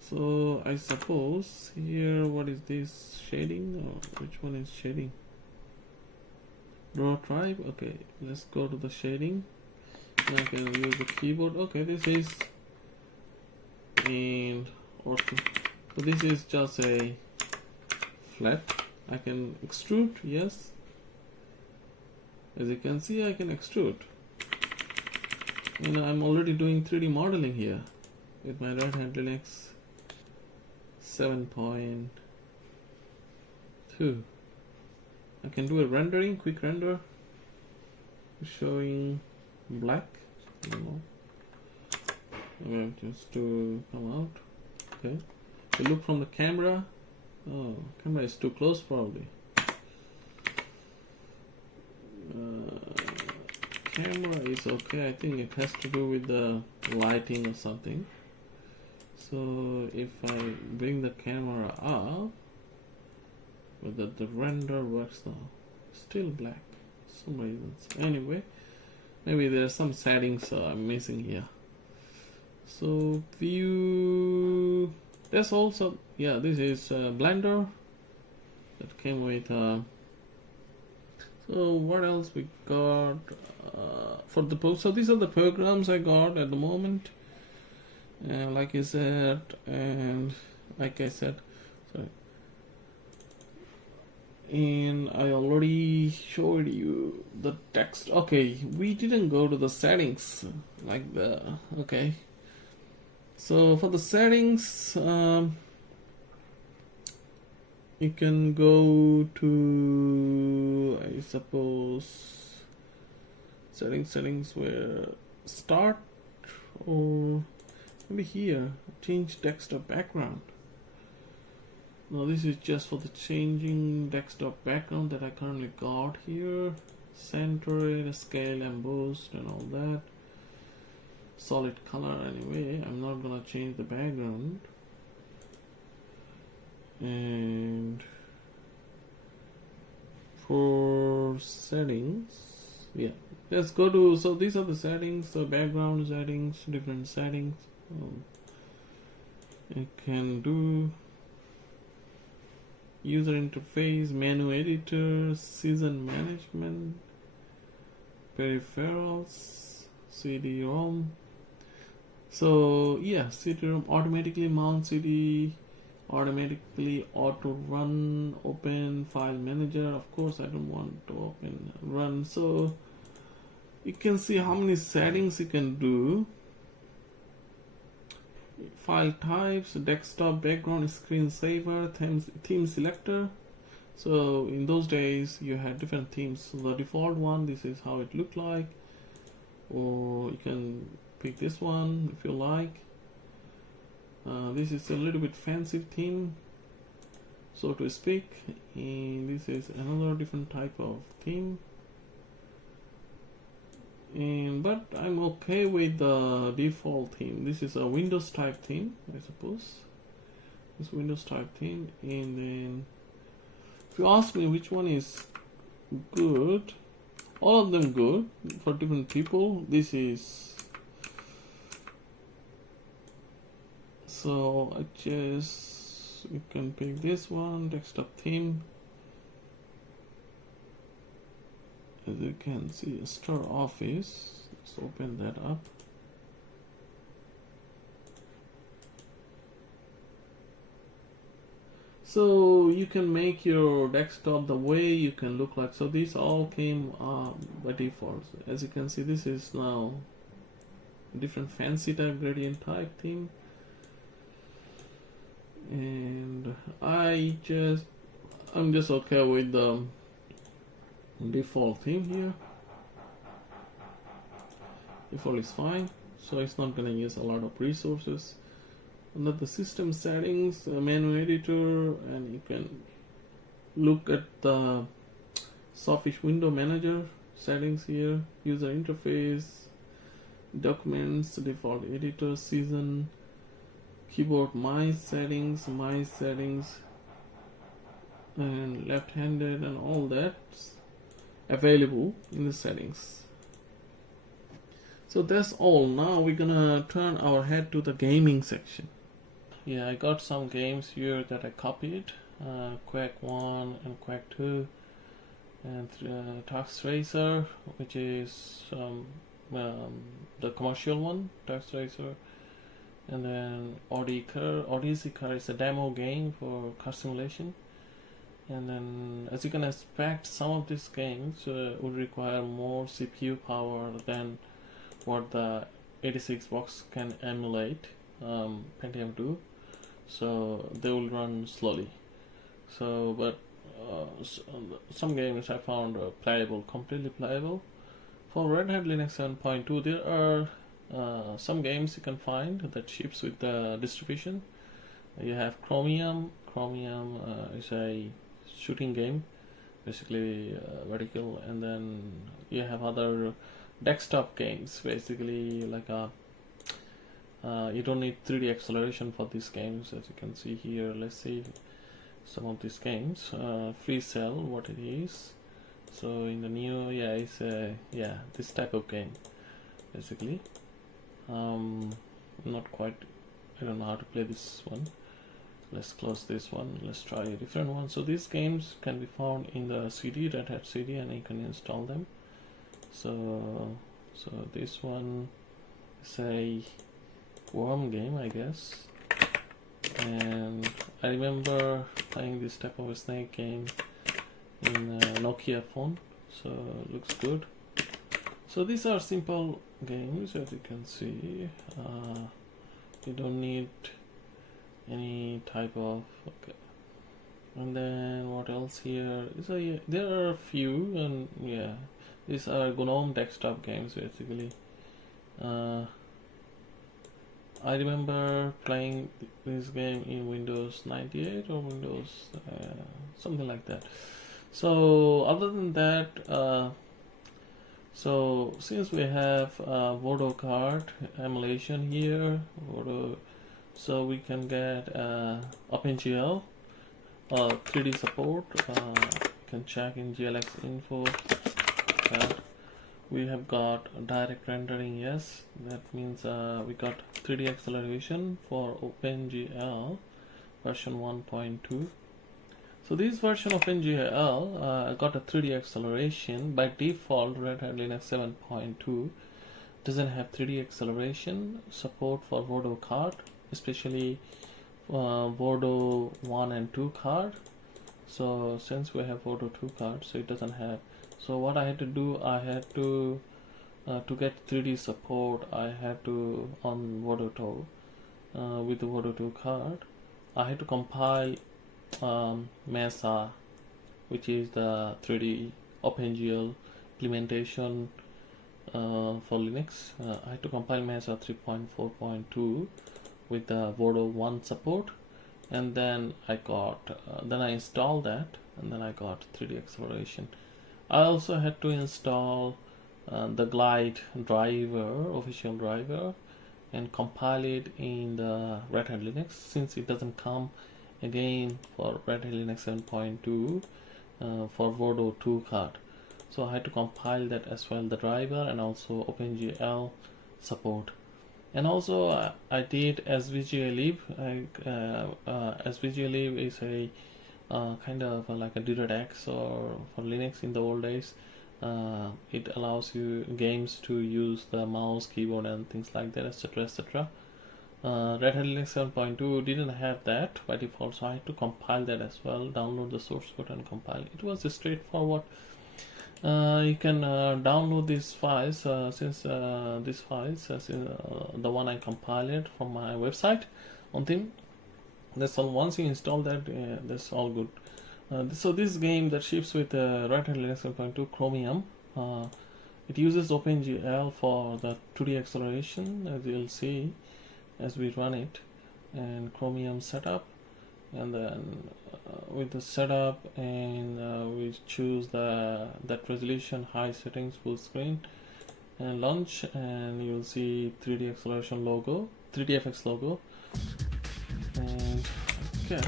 So I suppose here, what is this, shading, or which one is shading? Draw tribe. Okay, let's go to the shading. And I can use the keyboard. Okay, this is and ortho. So this is just a flat. I can extrude. Yes. As you can see, I can extrude. And I'm already doing 3D modeling here with my Red Hat Linux 7.2. I can do a rendering, quick render, showing black. I don't know. Okay, just to come out. Okay. So look from the camera. Oh, camera is too close probably. Camera is okay. I think it has to do with the lighting or something. So if I bring the camera up, whether the render works now, still black for some reasons. Anyway, maybe there are some settings I'm missing here. So view, that's also, yeah, this is Blender that came with so what else we got for the post. So these are the programs I got at the moment, like I said, and like I said, sorry, and I already showed you the text. Okay, we didn't go to the settings like the, okay, so for the settings, you can go to, I suppose, settings where start, or maybe here, change text or background. Now this is just for the changing desktop background that I currently got here. Center, scale, embossed and all that. Solid color anyway. I'm not gonna change the background. And for settings, yeah, let's go to, so these are the settings, the background settings, different settings. You can do user interface, menu editor, season management, peripherals, CD-ROM. So yeah, CD-ROM automatically mount CD, automatically auto run, open file manager. Of course I don't want to open run. So you can see how many settings you can do. File types, desktop background, screensaver, theme selector. So in those days you had different themes. So the default one, this is how it looked like, or you can pick this one if you like. This is a little bit fancy theme, so to speak, and this is another different type of theme. But I'm okay with the default theme. This is a Windows type theme, I suppose. This Windows type theme. And then if you ask me which one is good, all of them good for different people. This is, so I just, you can pick this one, desktop theme. As you can see, Star Office. Let's open that up. So you can make your desktop the way you can look like. So these all came by default. As you can see, this is now different fancy type gradient type theme. And I'm just okay with the default theme here. Default is fine, so it's not going to use a lot of resources. Under the system settings, menu editor, and you can look at the Soffish window manager settings here. User interface, documents, default editor, season, keyboard, my settings, and left-handed, and all that's available in the settings. So that's all. Now we're gonna turn our head to the gaming section. Yeah, I got some games here that I copied, Quake 1 and Quake 2, and Tux Racer, which is the commercial one, Tux Racer, and then Odyssey Car is a demo game for car simulation. And then, as you can expect, some of these games would require more CPU power than what the 86 box can emulate, Pentium 2. So they will run slowly. So, but some games I found playable, completely playable. For Red Hat Linux 7.2, there are some games you can find that ships with the distribution. You have Chromium. Chromium is a shooting game, basically vertical, and then you have other desktop games, basically like you don't need 3D acceleration for these games, as you can see here. Let's see some of these games. Free Cell, what it is. So in the new, it's this type of game, basically. Not quite, I don't know how to play this one. Let's close this one. Let's try a different one. So these games can be found in the CD, Red Hat CD, and you can install them. So this one is a worm game, I guess. And I remember playing this type of a snake game in a Nokia phone. So it looks good. So these are simple games, as you can see. You don't need any type of, okay. And then what else here is there are a few, and yeah, these are GNOME desktop games, basically. I remember playing this game in Windows 98 or Windows something like that. So other than that, so since we have Voodoo card emulation here, Voodoo, so we can get OpenGL 3D support. You can check in GLX info that we have got direct rendering. Yes, that means we got 3D acceleration for OpenGL version 1.2. So this version of OpenGL got a 3D acceleration. By default, Red Hat Linux 7.2 doesn't have 3D acceleration support for Voodoo card, especially Voodoo 1 and 2 card. So since we have Voodoo 2 card, so it doesn't have. So what I had to do, I had to get 3D support, I had to on Voodoo 2 with the Voodoo 2 card, I had to compile Mesa, which is the 3D OpenGL implementation for Linux. I had to compile Mesa 3.4.2 with the Voodoo 1 support, and then I installed that, and then I got 3D acceleration. I also had to install the Glide driver, official driver, and compile it in the Red Hat Linux, since it doesn't come again for Red Hat Linux 7.2 for Voodoo 2 card. So I had to compile that as well, the driver, and also OpenGL support. And also I did svglib. Svglib is a kind of like a DirectX or for Linux in the old days. It allows you games to use the mouse, keyboard, and things like that, etc., etc. Red Hat Linux 7.2 didn't have that by default, so I had to compile that as well, download the source code and compile. It was straightforward. You can download these files, since these files, the one I compiled from my website on theme. That's all. Once you install that, that's all good. So this game that ships with Red Hat Linux 7.2 Chromium, it uses OpenGL for the 2D acceleration, as you'll see as we run it, and Chromium setup, and then with the setup, and we choose that resolution, high settings, full screen, and launch, and you'll see 3D acceleration logo, 3dfx logo, and I guess,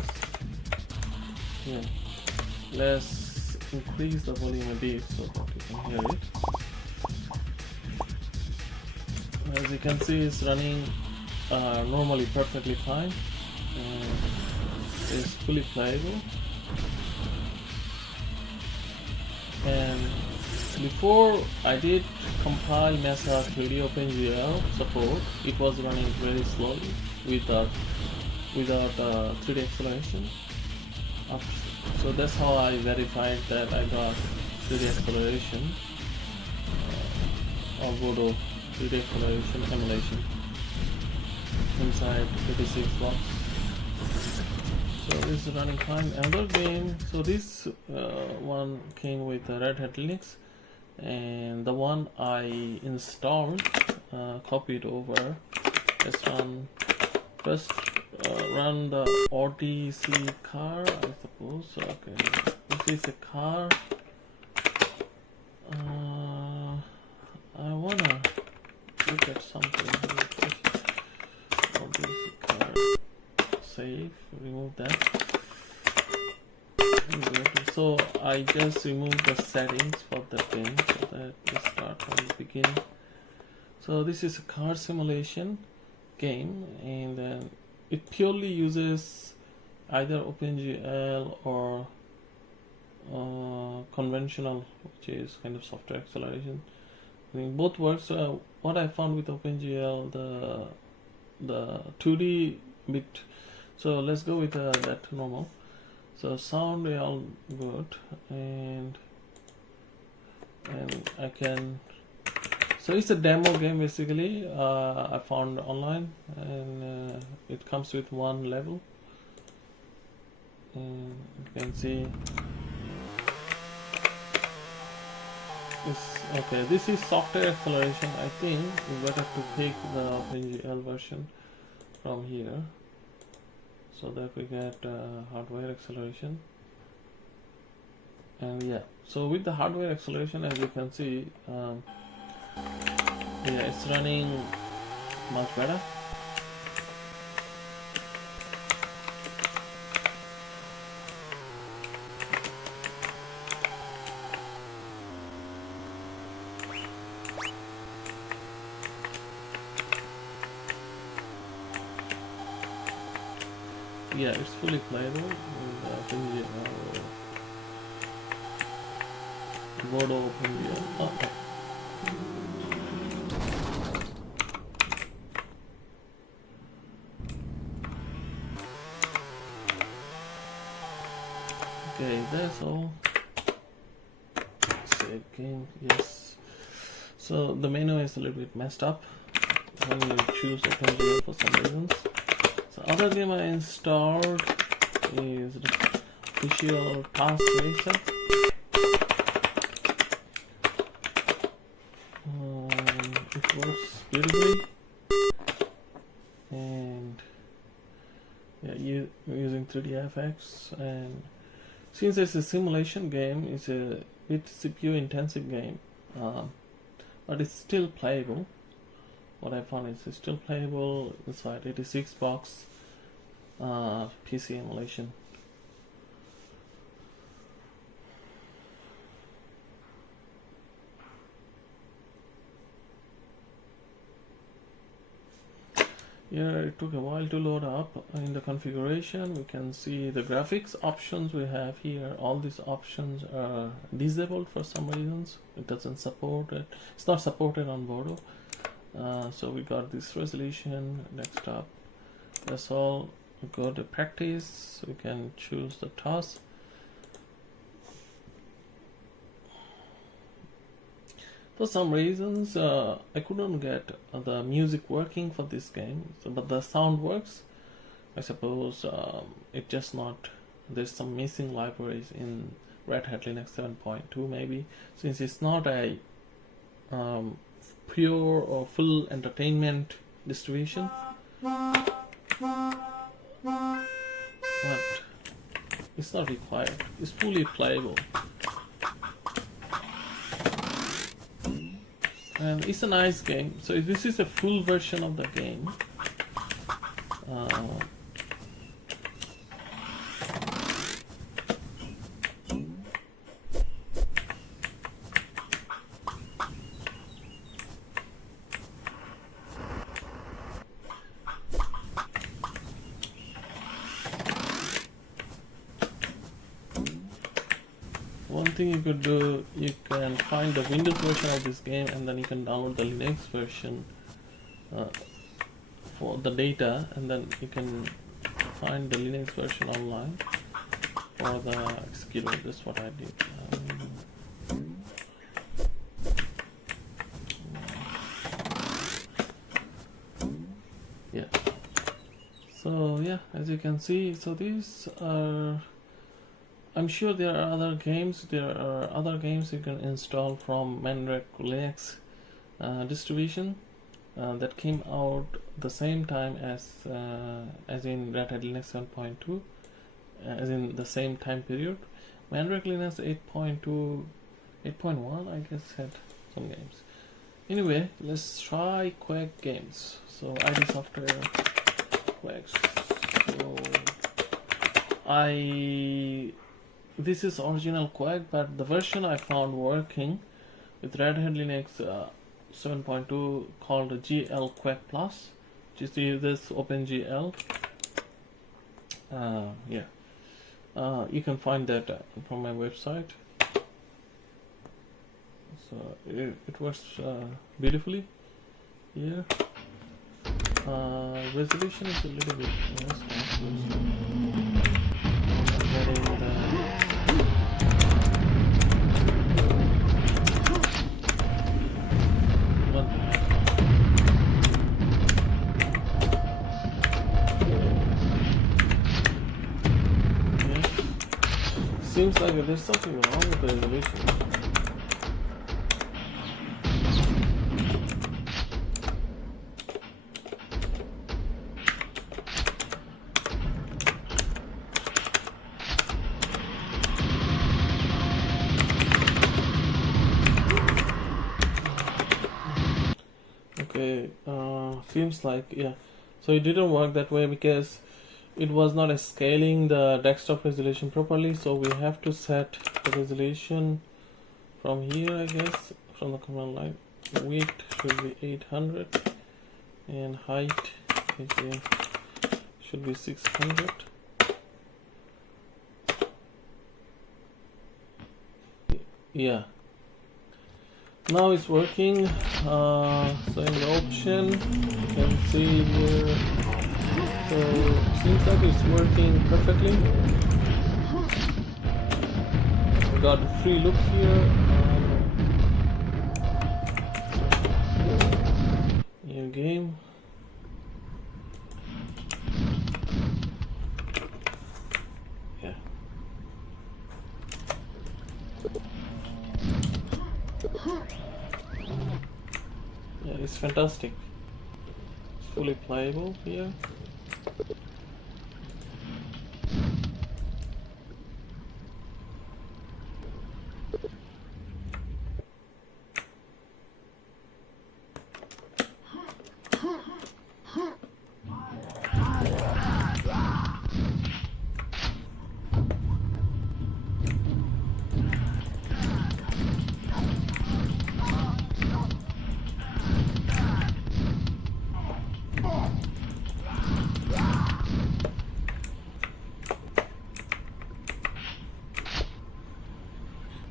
yeah, let's increase the volume a bit so that you can hear it. As you can see, it's running normally perfectly fine, and it's fully playable. And before I did compile Mesa 3D OpenGL support, it was running very slowly without 3D acceleration. So that's how I verified that I got 3D acceleration or Voodoo 3D acceleration emulation inside 36 blocks. So this is running fine. Another game, so this one came with Red Hat Linux, and the one I installed, copied over. Let's first run the RTC car, I suppose. Okay, this is a car. I wanna look at something. RTC car. Save, remove that. So I just removed the settings for the game, so that we start from the beginning. So this is a car simulation game, and then it purely uses either OpenGL or conventional, which is kind of software acceleration. I think both works. What I found with OpenGL, the 2D bit. So let's go with that normal. So sound all good, and I can. So it's a demo game basically. I found online, and it comes with one level, and you can see. It's okay. This is software acceleration. I think we better to pick the OpenGL version. from here so that we get hardware acceleration. And yeah, so with the hardware acceleration, as you can see, yeah, it's running much better. Yeah, it's fully playable with Bodo Pindia. Okay. Okay, that's all. Save game, yes. So the menu is a little bit messed up when you choose OpenGL for some reasons. So other game I installed is the official Task Racer. It works beautifully, and yeah, using 3D-FX, and since it's a simulation game, it's a bit CPU intensive game, but it's still playable. What I found is it's still playable inside 86 box PC emulation. Yeah, it took a while to load up. In the configuration, we can see the graphics options we have here. All these options are disabled for some reasons. It doesn't support it. It's not supported on Bodo. So we got this resolution, desktop. That's all. We go to practice. We can choose the task. For some reasons, I couldn't get the music working for this game, but the sound works. I suppose it just not, there's some missing libraries in Red Hat Linux 7.2 maybe, since it's not a pure or full entertainment distribution. But it's not required. It's fully playable. And it's a nice game. So this is a full version of the game. One thing you could do, you can find the Windows version of this game and then you can download the Linux version for the data, and then you can find the Linux version online for the executable. That's what I did. Yeah. So yeah, as you can see, so these are, I'm sure there are other games. There are other games you can install from Mandrake Linux distribution that came out the same time as in Red Hat Linux 7.2, as in the same time period. Mandrake Linux 8.2, 8.1, I guess, had some games. Anyway, let's try Quake games. So ID Software Quakes. So this is original Quake, but the version I found working with Red Hat Linux 7.2 called GL Quake Plus, which is this OpenGL. Yeah, you can find that from my website. So it works beautifully here. Resolution is a little bit less. Seems like there's something wrong with the resolution. seems like, yeah. So it didn't work that way because it was not scaling the desktop resolution properly. So we have to set the resolution from here, I guess, from the command line. Width should be 800 and height should be 600. Yeah, now it's working. So in the option you can see here, so it seems like it's working perfectly. We got a free look here. New game. Yeah. Yeah, it's fantastic. It's fully playable here.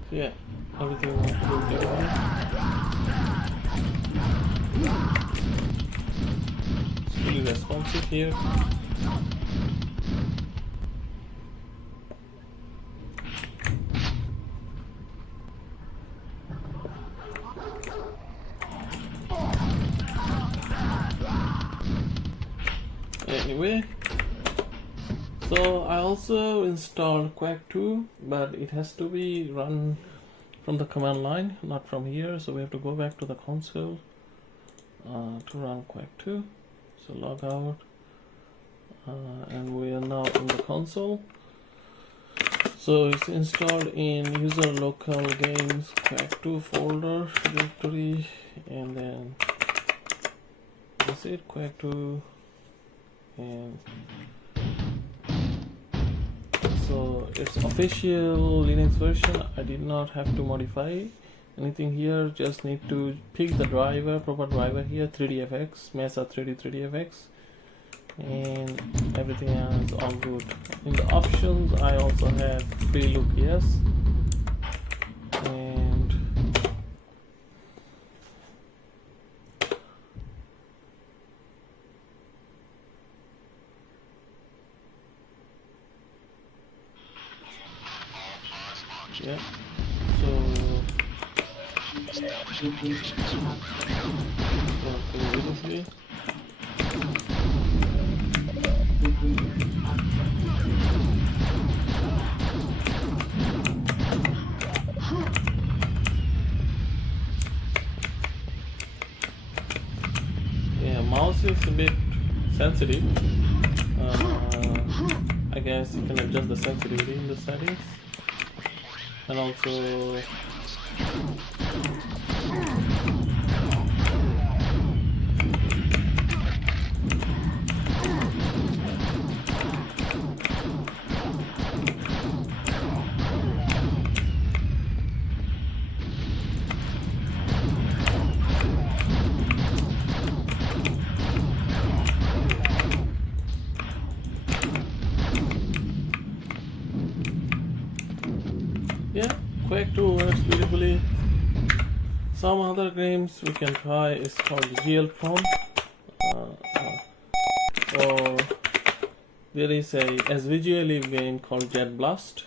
Yeah, everything will be okay. It's fully responsive here. Anyway, so I also installed Quake 2, but it has to be run from the command line, not from here. So we have to go back to the console to run Quake 2. So log out, and we are now in the console. So it's installed in user local games Quake 2 folder directory, and then that's it, Quake 2. And so it's official Linux version. I did not have to modify anything here, just need to pick the driver, proper driver here, 3dfx, Mesa 3D 3dfx, and everything else all good. In the options I also have free look yes, and yeah, so immediately. Yeah, mouse is a bit sensitive. I guess you can adjust the sensitivity in the settings, and also yeah, Quake 2 works beautifully. Some other games we can try is called GLPROM, or there is a SVGLE game called Jet Blast.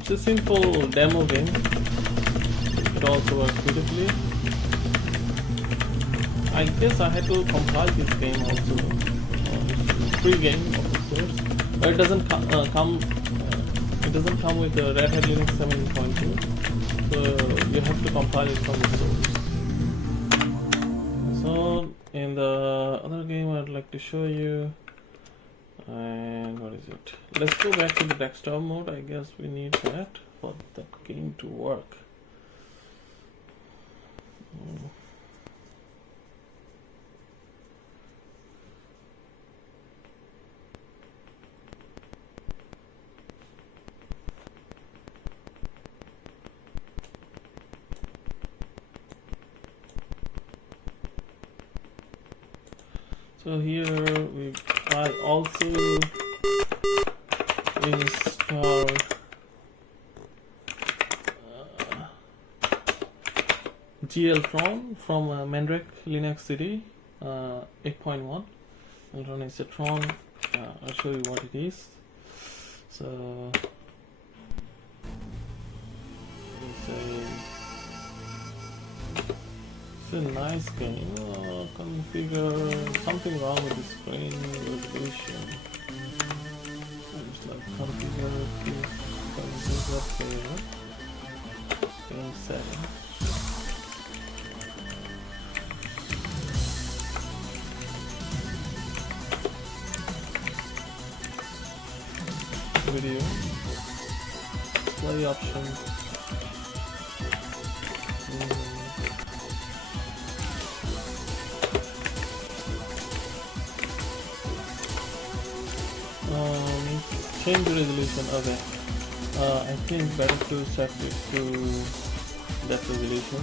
It's a simple demo game. It also works beautifully. I guess I had to compile this game also. It's a free game of the source, but it doesn't come. It doesn't come with the Red Hat Linux 7.2, so you have to compile it from the source. So in the other game I'd like to show you, and what is it? Let's go back to the desktop mode. I guess we need that for that game to work. So here I also install GL from Mandrake Linux CD 8.1. I'll run a Tron. I'll show you what it is. So it's a nice game. Configure something wrong with the screen resolution. It's like configure player game settings. Video play options. Change the resolution. Okay, I think better to set it to that resolution.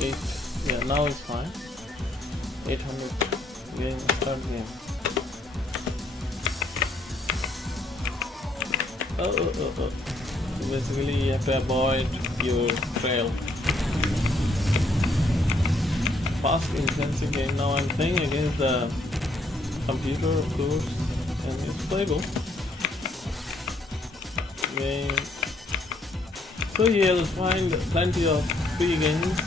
8. Yeah, now it's fine. 800. Game, start game. Oh. Basically, you have to avoid your trail. Fast, intensive game. Now I'm playing against the computer, of course, and it's playable. Game. So you'll find plenty of free games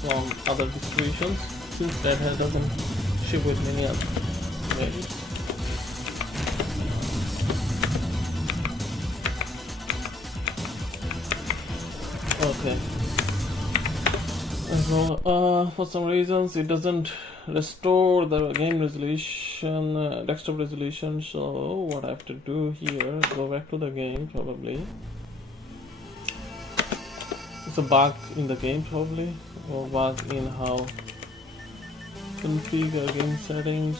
from other distributions, since Red Hat doesn't ship with many other games. Okay. So for some reasons it doesn't restore the game resolution, desktop resolution. So what I have to do here, go back to the game probably. It's a bug in the game probably, or bug in how configure game settings.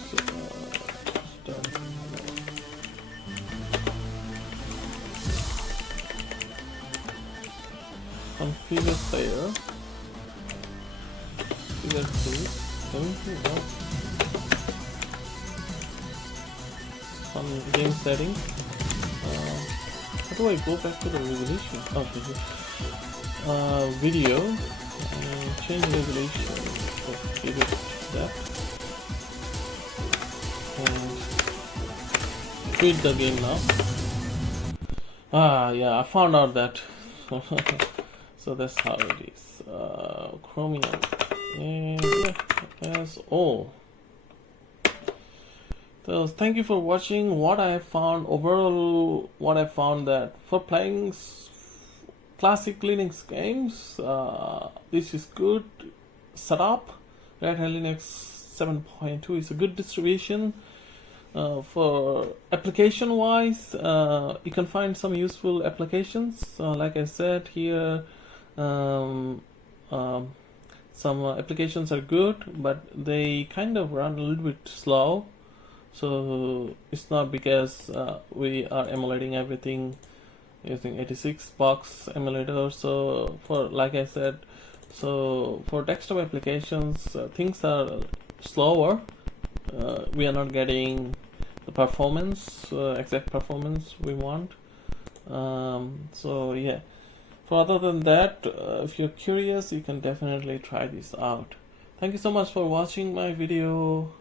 Configure player. Configure please. Anything else? Some game settings. How do I go back to the resolution? Okay. Video. Change resolution. Give it that. And quit the game now. Yeah, I found out that. So that's how it is. Chromium. And yeah, that's all. So thank you for watching. What I found overall, that for playing classic Linux games, this is good setup. Red Hat Linux 7.2 is a good distribution. For application wise, you can find some useful applications. Like I said here, some applications are good, but they kind of run a little bit slow. So it's not because we are emulating everything using 86 box emulator. So for, like I said, so for desktop applications, things are slower. We are not getting the performance, exact performance we want. So yeah, for other than that, if you're curious, you can definitely try this out. Thank you so much for watching my video.